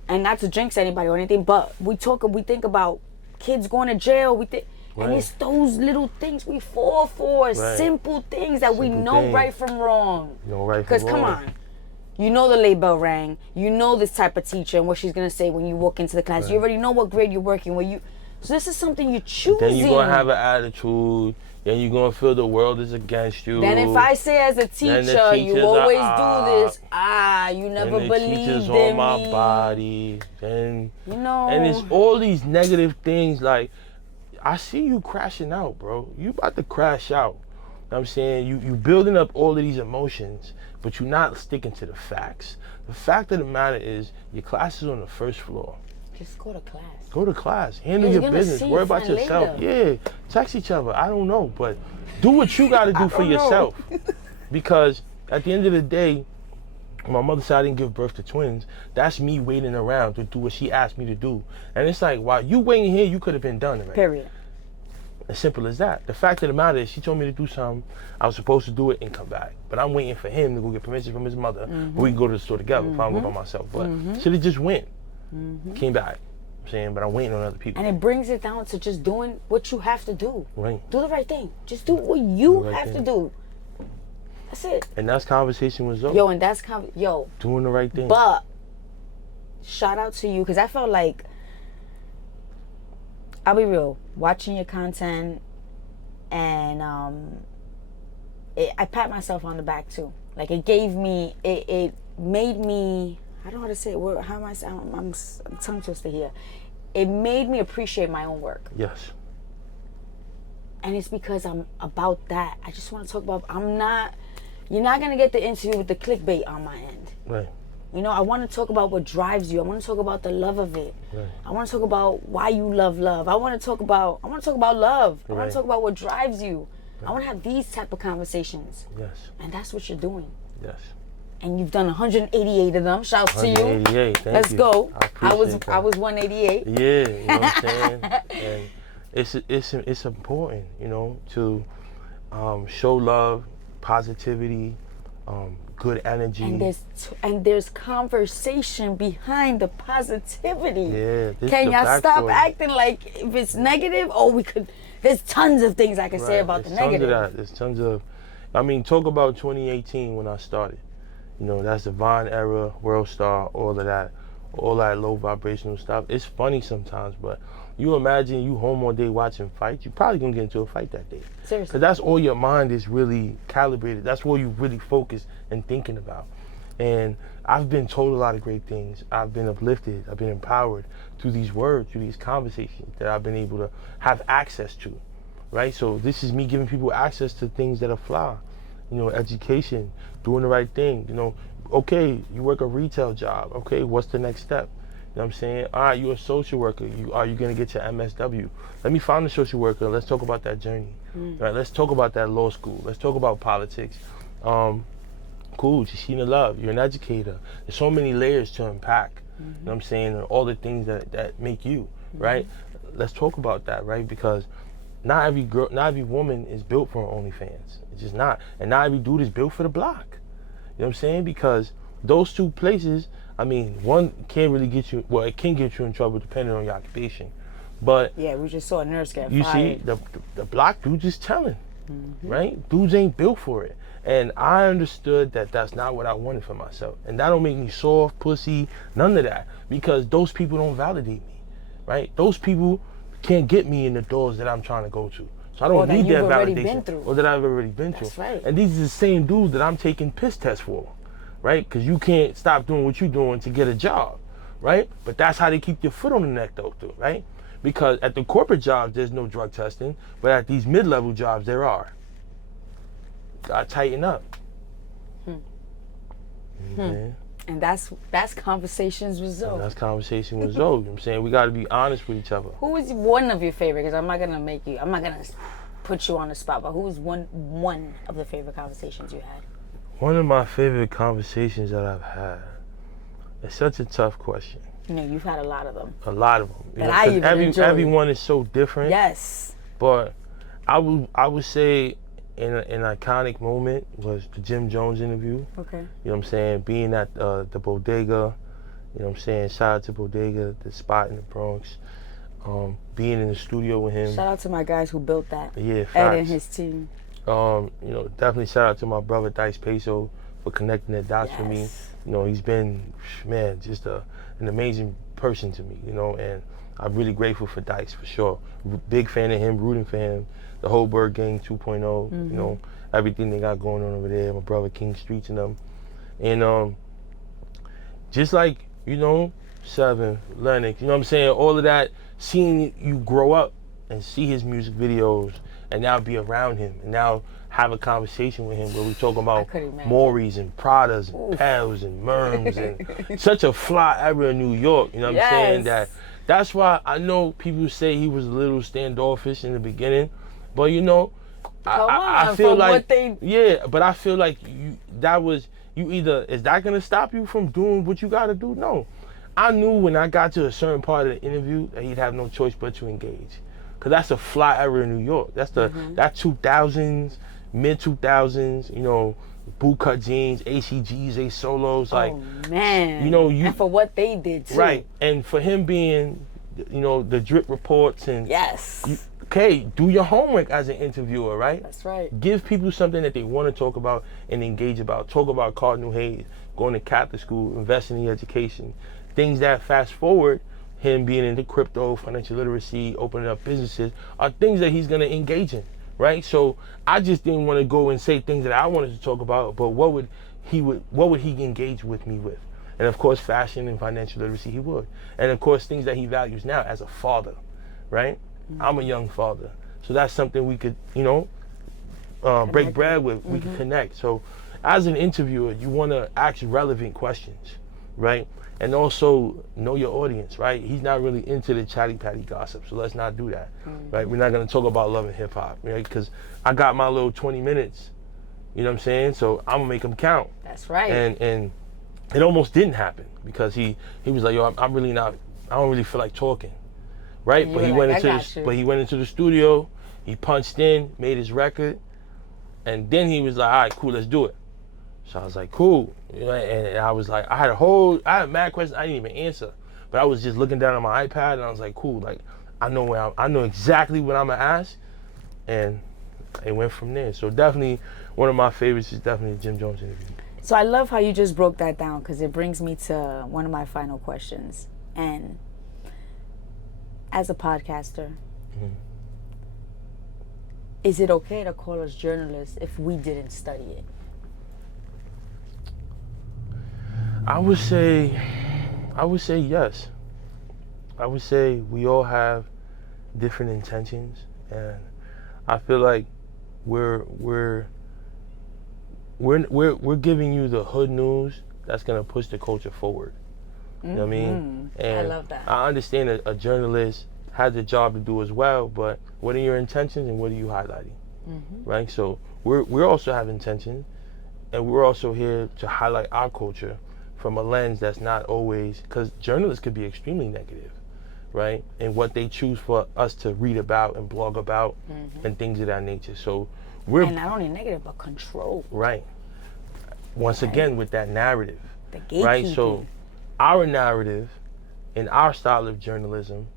and not to jinx anybody or anything, but we think about kids going to jail. And Right. it's those little things we fall for, Right. simple things that we Simple know things. right from wrong. No right from Because come wrong. on, you know the late bell rang. You know this type of teacher and what she's gonna say when you walk into the class. You already know what grade you're working with. So this is something you're choosing. Then you're gonna have an attitude. Then you're gonna feel the world is against you. Then if I say as a Then the teacher, you teachers always are, do this. You never and the believed teachers in on my me. body. Then You know. and it's all these negative things. Like I see you crashing out, bro. You about to crash out. You know what I'm saying? You building up all of these emotions, but you're not sticking to the facts. The fact of the matter is your class is on the 1st floor. Just go to class. Go to class. Handle You're your gonna business. see Worry your about friend yourself. later. Yeah. Text each other. I don't know, but do what you got to do for don't know. yourself. Because at the end of the day, my mother said I didn't give birth to twins. That's me waiting around to do what she asked me to do. And it's like, while you waiting here, you could have been done already. Period. As simple as that. The fact of the matter is, she told me to do something. I was supposed to do it and come back. But I'm waiting for him to go get permission from his mother. We can go to the store together if I don't go by myself. But should have just went. Came back. I'm saying, but I'm waiting on other people. And it brings it down to just doing what you have to do. Right. Do the right thing. Just do what you right have to thing. do. That's it. And that's conversation with Zo. Yo, and that's Doing the right thing. But shout out to you because I felt like, I'll be real, watching your content and I pat myself on the back too. Like it gave me, it made me, I don't know how to say it. How am I saying? I'm tongue twister here. It made me appreciate my own work. Yes. And it's because I'm about that. I just want to talk about, you're not going to get the interview with the clickbait on my end. Right. You know, I want to talk about what drives you. I want to talk about the love of it. Right. I want to talk about why you love love. I want to talk about love. I want Right. to talk about what drives you. I want to have these type of conversations. Yes. And that's what you're doing. Yes. And you've done 188 of them. Shouts to you. 188. Thank Let's you. go. I was appreciate that. 188. Yeah, you know what I'm saying? And it's important, you know, to show love, positivity, good energy. And there's conversation behind the positivity. Yeah. Can y'all stop acting like if it's negative? There's tons of things I can say about the negative. There's tons of, I mean, talk about 2018 when I started. You know, that's the Vine era, World Star, all that low vibrational stuff. It's funny sometimes, but you imagine you home all day watching fights, you probably gonna get into a fight that day. Seriously. Because that's all your mind is really calibrated. That's all you really focus and thinking about. And I've been told a lot of great things. I've been uplifted. I've been empowered through these words, through these conversations that I've been able to have access to, right? So this is me giving people access to things that are fly. You know, education, doing the right thing. You know, okay, you work a retail job. Okay, what's the next step? You know what I'm saying? All right, you're a social worker. Are you going to get your MSW? Let me find a social worker. Let's talk about that journey. All right, let's talk about that law school. Let's talk about politics. Cool, Jacina Love, you're an educator. There's so many layers to unpack. You know what I'm saying? And all the things that make you, right? Let's talk about that, right? Because not every woman is built for OnlyFans. It's just not. And not every dude is built for the block. You know what I'm saying? Because those two places, I mean, one can't really get you, well, it can get you in trouble depending on your occupation. But yeah, we just saw a nurse get you fired. see, the block dude just telling, right? Dudes ain't built for it. And I understood that that's not what I wanted for myself. And that don't make me soft, pussy, none of that. Because those people don't validate me, right? Those people can't get me in the doors that I'm trying to go to. So I don't need that validation. Or that I've already been through. That's right. And these are the same dudes that I'm taking piss tests for, right? Because you can't stop doing what you're doing to get a job, right? But that's how they keep your foot on the neck though, right? Because at the corporate jobs, there's no drug testing, but at these mid-level jobs, there are. Gotta tighten up. And that's conversations with Zo. And that's conversation with Zo. You know what I'm saying? We gotta be honest with each other. Who is one of your favorite? Because I'm not gonna put you on the spot, but who is one of the favorite conversations you had? One of my favorite conversations that I've had. It's such a tough question. You know, you've had a lot of them. A lot of them. That I even enjoy. Everyone is so different. Yes. But I would say an iconic moment was the Jim Jones interview. Okay. You know what I'm saying? Being at the bodega, you know what I'm saying? Shout out to Bodega, the spot in the Bronx. Being in the studio with him. Shout out to my guys who built that. Yeah, facts. Ed and his team. You know, definitely shout out to my brother Dice Peso for connecting the dots for me. You know, he's been, man, just an amazing person to me, you know, and I'm really grateful for Dice for sure. Big fan of him, rooting for him. The whole Bird Gang 2.0, you know, everything they got going on over there. My brother King Streets and them. And just like, you know, Seven, Lennox, you know what I'm saying? All of that, seeing you grow up and see his music videos and now be around him and now have a conversation with him where we talk about Maury's and Pradas and Pels and Merms and such a fly era in New York, you know what I'm saying? That's why I know people say he was a little standoffish in the beginning, but you know, I feel like, but I feel like is that gonna stop you from doing what you gotta do? No. I knew when I got to a certain part of the interview that he'd have no choice but to engage. Cause that's a fly era in New York. That's that 2000s, mid 2000s, you know, bootcut jeans, ACGs, A solos, like, man, you know, and for what they did too. Right, and for him being, you know, the drip reports and okay, do your homework as an interviewer, right? That's right. Give people something that they want to talk about and engage about. Talk about Cardinal Hayes, going to Catholic school, investing in education, things that fast forward. Him being into crypto, financial literacy, opening up businesses are things that he's gonna engage in, right? So I just didn't want to go and say things that I wanted to talk about, but what would he engage with me with? And of course, fashion and financial literacy, he would. And of course, things that he values now as a father, right? I'm a young father, so that's something we could, you know, break bread with. We can connect. So as an interviewer, you want to ask relevant questions. right? And also know your audience, right? He's not really into the chatty patty gossip, so let's not do that, right? We're not gonna talk about love and hip hop, right? Because I got my little 20 minutes, you know what I'm saying? So I'm gonna make them count. That's right. And it almost didn't happen because he was like, yo, I'm really not, I don't really feel like talking, right? But he went into the studio, he punched in, made his record, and then he was like, all right, cool, let's do it. So I was like, cool. You know, and I was like, I had mad questions I didn't even answer. But I was just looking down on my iPad and I was like, cool, like I know exactly what I'm gonna ask. And it went from there. So definitely one of my favorites is definitely the Jim Jones interview. So I love how you just broke that down, because it brings me to one of my final questions. And as a podcaster, is it okay to call us journalists if we didn't study it? I would say yes. I would say we all have different intentions, and I feel like we're giving you the hood news that's gonna push the culture forward. You know what I mean? And I love that. I understand that a journalist has a job to do as well, but what are your intentions and what are you highlighting? Right? So we also have intentions, and we're also here to highlight our culture from a lens that's not always, because journalists could be extremely negative, right? And what they choose for us to read about and blog about and things of that nature. So and not only negative, but control. Right. Once again, with that narrative, the gatekeeping. right? So our narrative and our style of journalism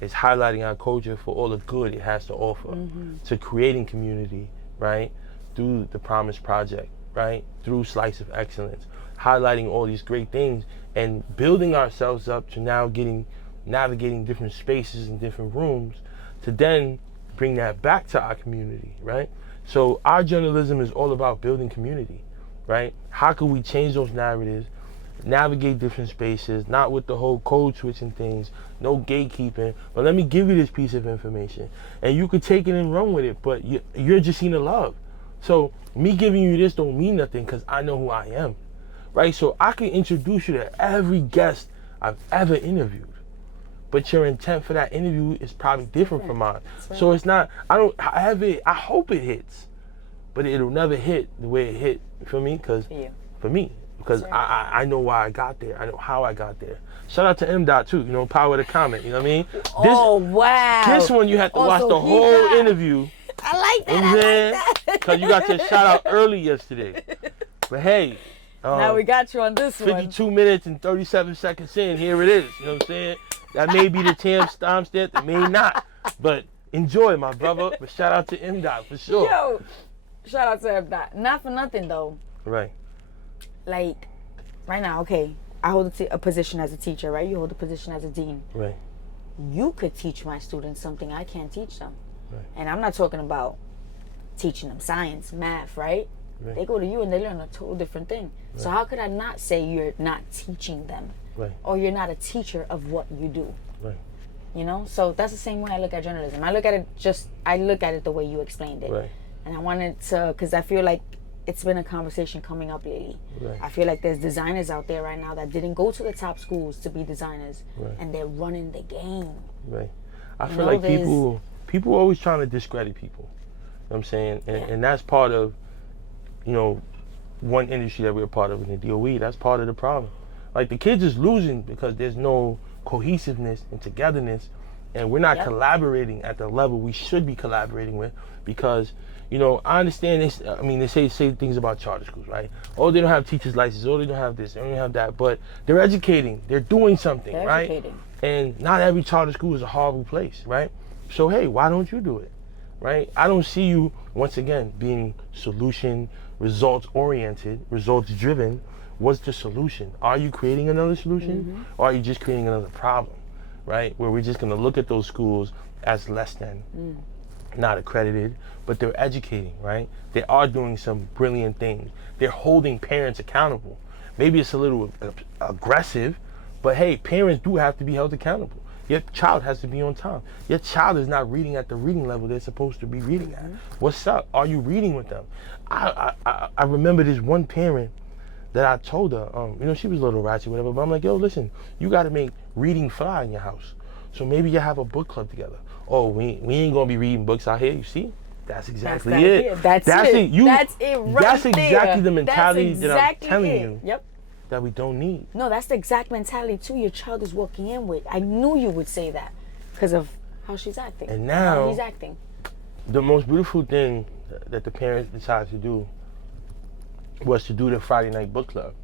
is highlighting our culture for all the good it has to offer, to creating community, right? Through the Promise Project, right? Through Slice of Excellence, highlighting all these great things and building ourselves up to now navigating different spaces and different rooms to then bring that back to our community, right? So our journalism is all about building community, right? How can we change those narratives, navigate different spaces, not with the whole code switching things, no gatekeeping, but let me give you this piece of information and you could take it and run with it, but you're Jacina Love. So me giving you this don't mean nothing because I know who I am, right? So I can introduce you to every guest I've ever interviewed, but your intent for that interview is probably different from mine. Right. So it's not, I hope it hits, but it'll never hit the way it hit for me, because I know why I got there. I know how I got there. Shout out to M. Dot too, you know, power of the comment, you know what I mean? This one you have to watch the whole interview. I like that. Because you got your shout out early yesterday. But hey, now we got you on this 52 minutes and 37 seconds in, here it is. You know what I'm saying? That may be the timestamp, that may not. But enjoy, my brother. But shout out to M. Dot for sure. Yo, shout out to M. Dot. Not for nothing though. Right. Like, right now, okay, I hold a position as a teacher, right? You hold a position as a dean. Right. You could teach my students something I can't teach them. Right. And I'm not talking about teaching them science, math, right? They go to you and they learn a total different thing. Right. So how could I not say you're not teaching them? Right. Or you're not a teacher of what you do? Right. You know? So that's the same way I look at journalism. I look at it the way you explained it. Right. And I wanted to, because I feel like it's been a conversation coming up lately. Right. I feel like there's designers out there right now that didn't go to the top schools to be designers, and they're running the game. Right. I feel like people are always trying to discredit people. You know what I'm saying? And that's part of, you know, one industry that we're part of in the DOE. That's part of the problem. Like, the kids is losing because there's no cohesiveness and togetherness, and we're not collaborating at the level we should be collaborating with, because, you know, I understand this. I mean, they say things about charter schools, right? Oh, they don't have teachers' licenses. Oh, they don't have this. They don't have that. But they're educating. They're doing something, right? And not every charter school is a horrible place, right? So, hey, why don't you do it, right? I don't see you, once again, being solution, results-oriented, results-driven. What's the solution? Are you creating another solution? Or are you just creating another problem, right? Where we're just going to look at those schools as less than, not accredited, but they're educating, right? They are doing some brilliant things. They're holding parents accountable. Maybe it's a little aggressive, but hey, parents do have to be held accountable. Your child has to be on time. Your child is not reading at the reading level they're supposed to be reading at. What's up? Are you reading with them? I remember this one parent that I told her, she was a little ratchet, whatever, but I'm like, yo, listen, you got to make reading fly in your house. So maybe you have a book club together. Oh, we ain't going to be reading books out here, you see? That's exactly it. That's it. That's it right That's there. exactly the mentality exactly that I'm telling you Yep. that we don't need. No, that's the exact mentality, too, your child is walking in with. I knew you would say that because of how she's acting. And now, how he's acting. The most beautiful thing that the parents decided to do was to do the Friday night book club.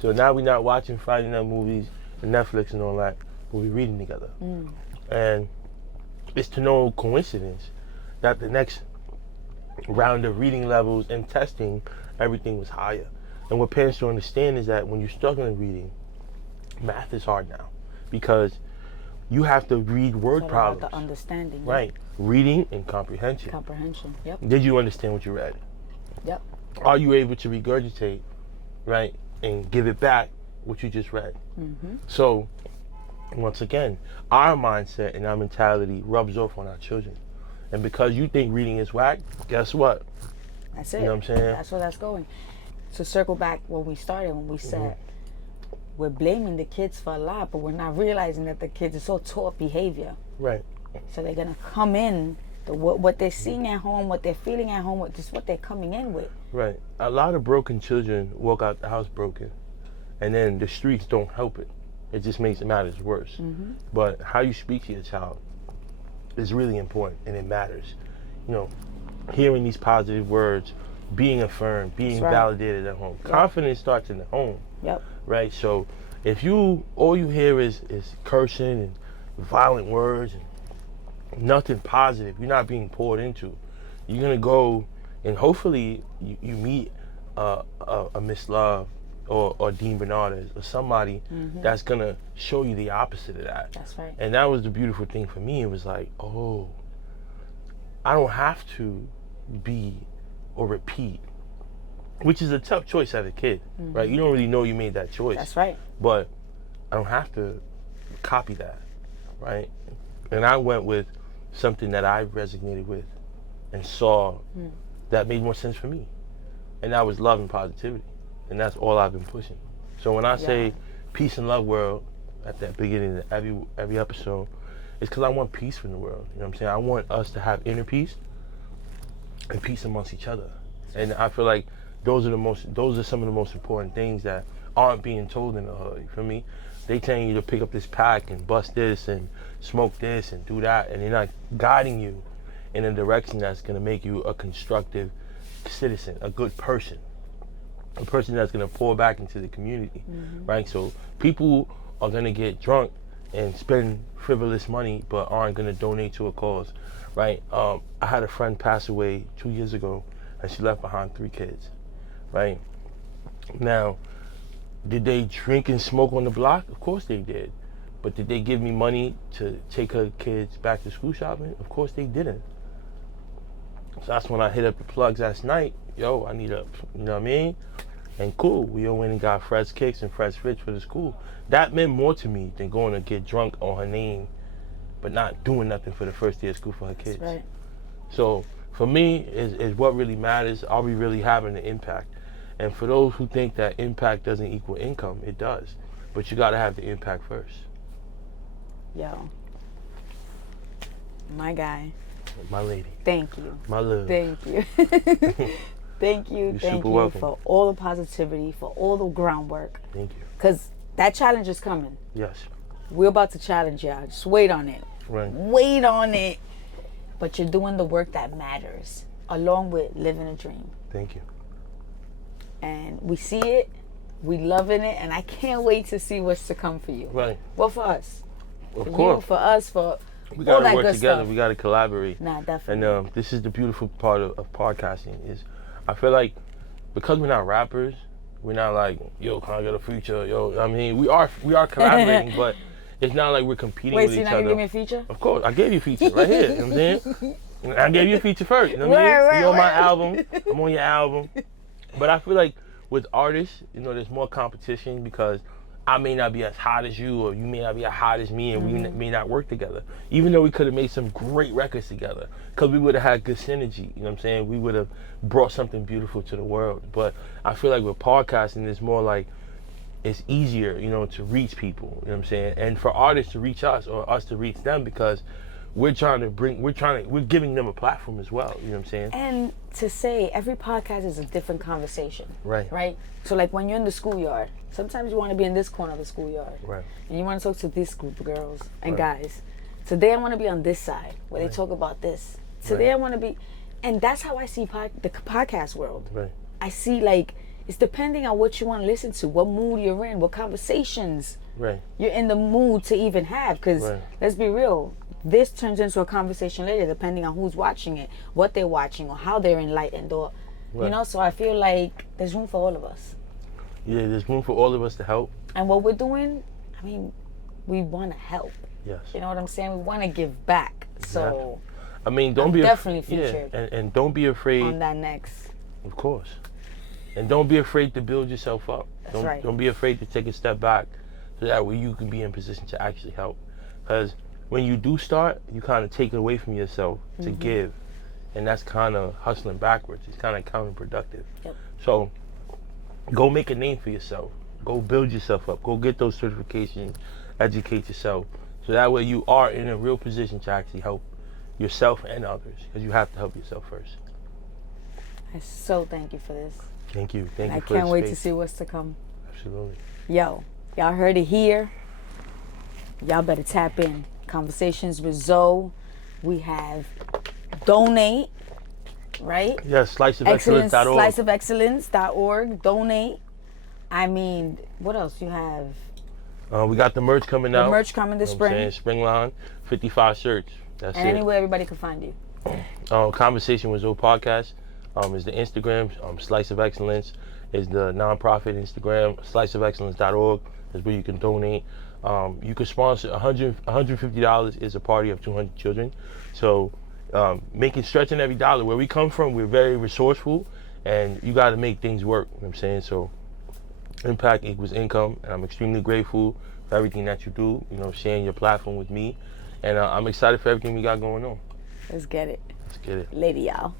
So now we're not watching Friday night movies on Netflix and all that, but we're reading together. And it's to no coincidence that the next round of reading levels and testing, everything was higher. And what parents don't understand is that when you're struggling with reading, math is hard now because you have to read word problems. About the understanding. Right. Reading and comprehension. Comprehension, yep. Did you understand what you read? Yep. Are you able to regurgitate, right, and give it back what you just read? So, once again, our mindset and our mentality rubs off on our children. And because you think reading is whack, guess what? That's it. You know what I'm saying? That's where that's going. To circle back when we started, when we said we're blaming the kids for a lot, but we're not realizing that the kids are so taught behavior. Right. So they're going to come in, what they're seeing at home, what they're feeling at home, just what they're coming in with. Right. A lot of broken children walk out the house broken, and then the streets don't help it. It just makes matters worse. But how you speak to your child is really important, and it matters. Hearing these positive words, being affirmed, being validated at home. Yep. Confidence starts in the home. Yep. Right? So if all you hear is cursing and violent words and nothing positive, you're not being poured into, you're going to go and hopefully you meet a Miss Love or Dean Bernardez or somebody that's going to show you the opposite of that. That's right. And that was the beautiful thing for me. It was like, oh, I don't have to be or repeat, which is a tough choice as a kid, right? You don't really know you made that choice. That's right. But I don't have to copy that, right? And I went with something that I resonated with and saw that made more sense for me. And that was love and positivity. And that's all I've been pushing. So when I say peace and love world at the beginning of every episode, it's because I want peace in the world. You know what I'm saying? I want us to have inner peace and peace amongst each other. And I feel like those are some of the most important things that aren't being told in the hood. You feel me? They telling you to pick up this pack and bust this and smoke this and do that, and they're not guiding you in a direction that's gonna make you a constructive citizen, a good person, a person that's gonna pour back into the community, right? So people are gonna get drunk and spend frivolous money, but aren't gonna donate to a cause, right? I had a friend pass away 2 years ago, and she left behind 3 kids, right? Now, did they drink and smoke on the block? Of course they did. But did they give me money to take her kids back to school shopping? Of course they didn't. So that's when I hit up the plugs last night. Yo, I need you know what I mean? And cool, we all went and got fresh kicks and fresh fits for the school. That meant more to me than going to get drunk on her name, but not doing nothing for the first day of school for her kids. That's right. So for me, is what really matters. Are we really having an impact? And for those who think that impact doesn't equal income, it does. But you gotta have the impact first. Yo. My guy. My lady. Thank you. My love. Thank you. Thank you. Thank you welcome. for all the positivity, for all the groundwork. Thank you. Because that challenge is coming. Yes. We're about to challenge y'all. Just wait on it. Right. Wait on it. But you're doing the work that matters, along with living a dream. Thank you. And we see it, we loving it, and I can't wait to see what's to come for you. Right. Well, for us. Of for course. You, for us, for we all gotta that work good together. stuff. We gotta collaborate. Nah, definitely. And this is the beautiful part of podcasting is, I feel like because we're not rappers, we're not like, yo, can I get a feature? Yo, I mean, we are collaborating, but it's not like we're competing with each other. Wait, so you're not gonna give me a feature? Of course, I gave you a feature right here. You know what I'm saying? I gave you a feature first. You know what I mean? Right, You're on my album. I'm on your album. But I feel like with artists, there's more competition because I may not be as hot as you, or you may not be as hot as me, and we may not work together. Even though we could have made some great records together, because we would have had good synergy. You know what I'm saying? We would have brought something beautiful to the world. But I feel like with podcasting, it's more like it's easier, you know, to reach people. You know what I'm saying? And for artists to reach us, or us to reach them, because we're giving them a platform as well. You know what I'm saying? And to say every podcast is a different conversation. Right. Right? So like when you're in the schoolyard, sometimes you want to be in this corner of the schoolyard. Right. And you want to talk to this group of girls and Right. guys. Today I want to be on this side where Right. they talk about this. Today I want to be, and that's how I see the podcast world. Right. I see like, it's depending on what you want to listen to, what mood you're in, what conversations Right. you're in the mood to even have. Because Right. let's be real, this turns into a conversation later, depending on who's watching it, what they're watching, or how they're enlightened, or Right. you know. So I feel like there's room for all of us. Yeah, there's room for all of us to help. And what we're doing, I mean, we want to help. Yes. You know what I'm saying? We want to give back. So I mean, don't I'm be definitely featured and don't be afraid. on that next. Of course. And don't be afraid to build yourself up. That's right. Don't be afraid to take a step back, so that way you can be in position to actually help. Because when you do start, you kind of take it away from yourself to give, and that's kind of hustling backwards. It's kind of counterproductive. Yep. So go make a name for yourself. Go build yourself up. Go get those certifications. Educate yourself, so that way you are in a real position to actually help yourself and others, because you have to help yourself first. I so thank you for this. Thank you. Thank you I for can't the wait to space. see what's to come. Absolutely. Yo, y'all heard it here. Y'all better tap in. Conversations with Zo. We have donate, right? Yes, Excellence, sliceofexcellence.org. sliceofexcellence.org. Donate. I mean, what else you have? We got the merch coming out. The merch coming this You know what I'm saying? spring. Spring line, 55 shirts. That's And it. anywhere everybody can find you. Conversation with Zo podcast is the Instagram. Slice of Excellence is the nonprofit Instagram. Sliceofexcellence.org is where you can donate. You can sponsor $150 is a party of 200 children. So stretching every dollar. Where we come from, we're very resourceful, and you got to make things work. You know what I'm saying? So impact equals income, and I'm extremely grateful for everything that you do, you know, sharing your platform with me, and I'm excited for everything we got going on. Let's get it. Let's get it. Lady, y'all.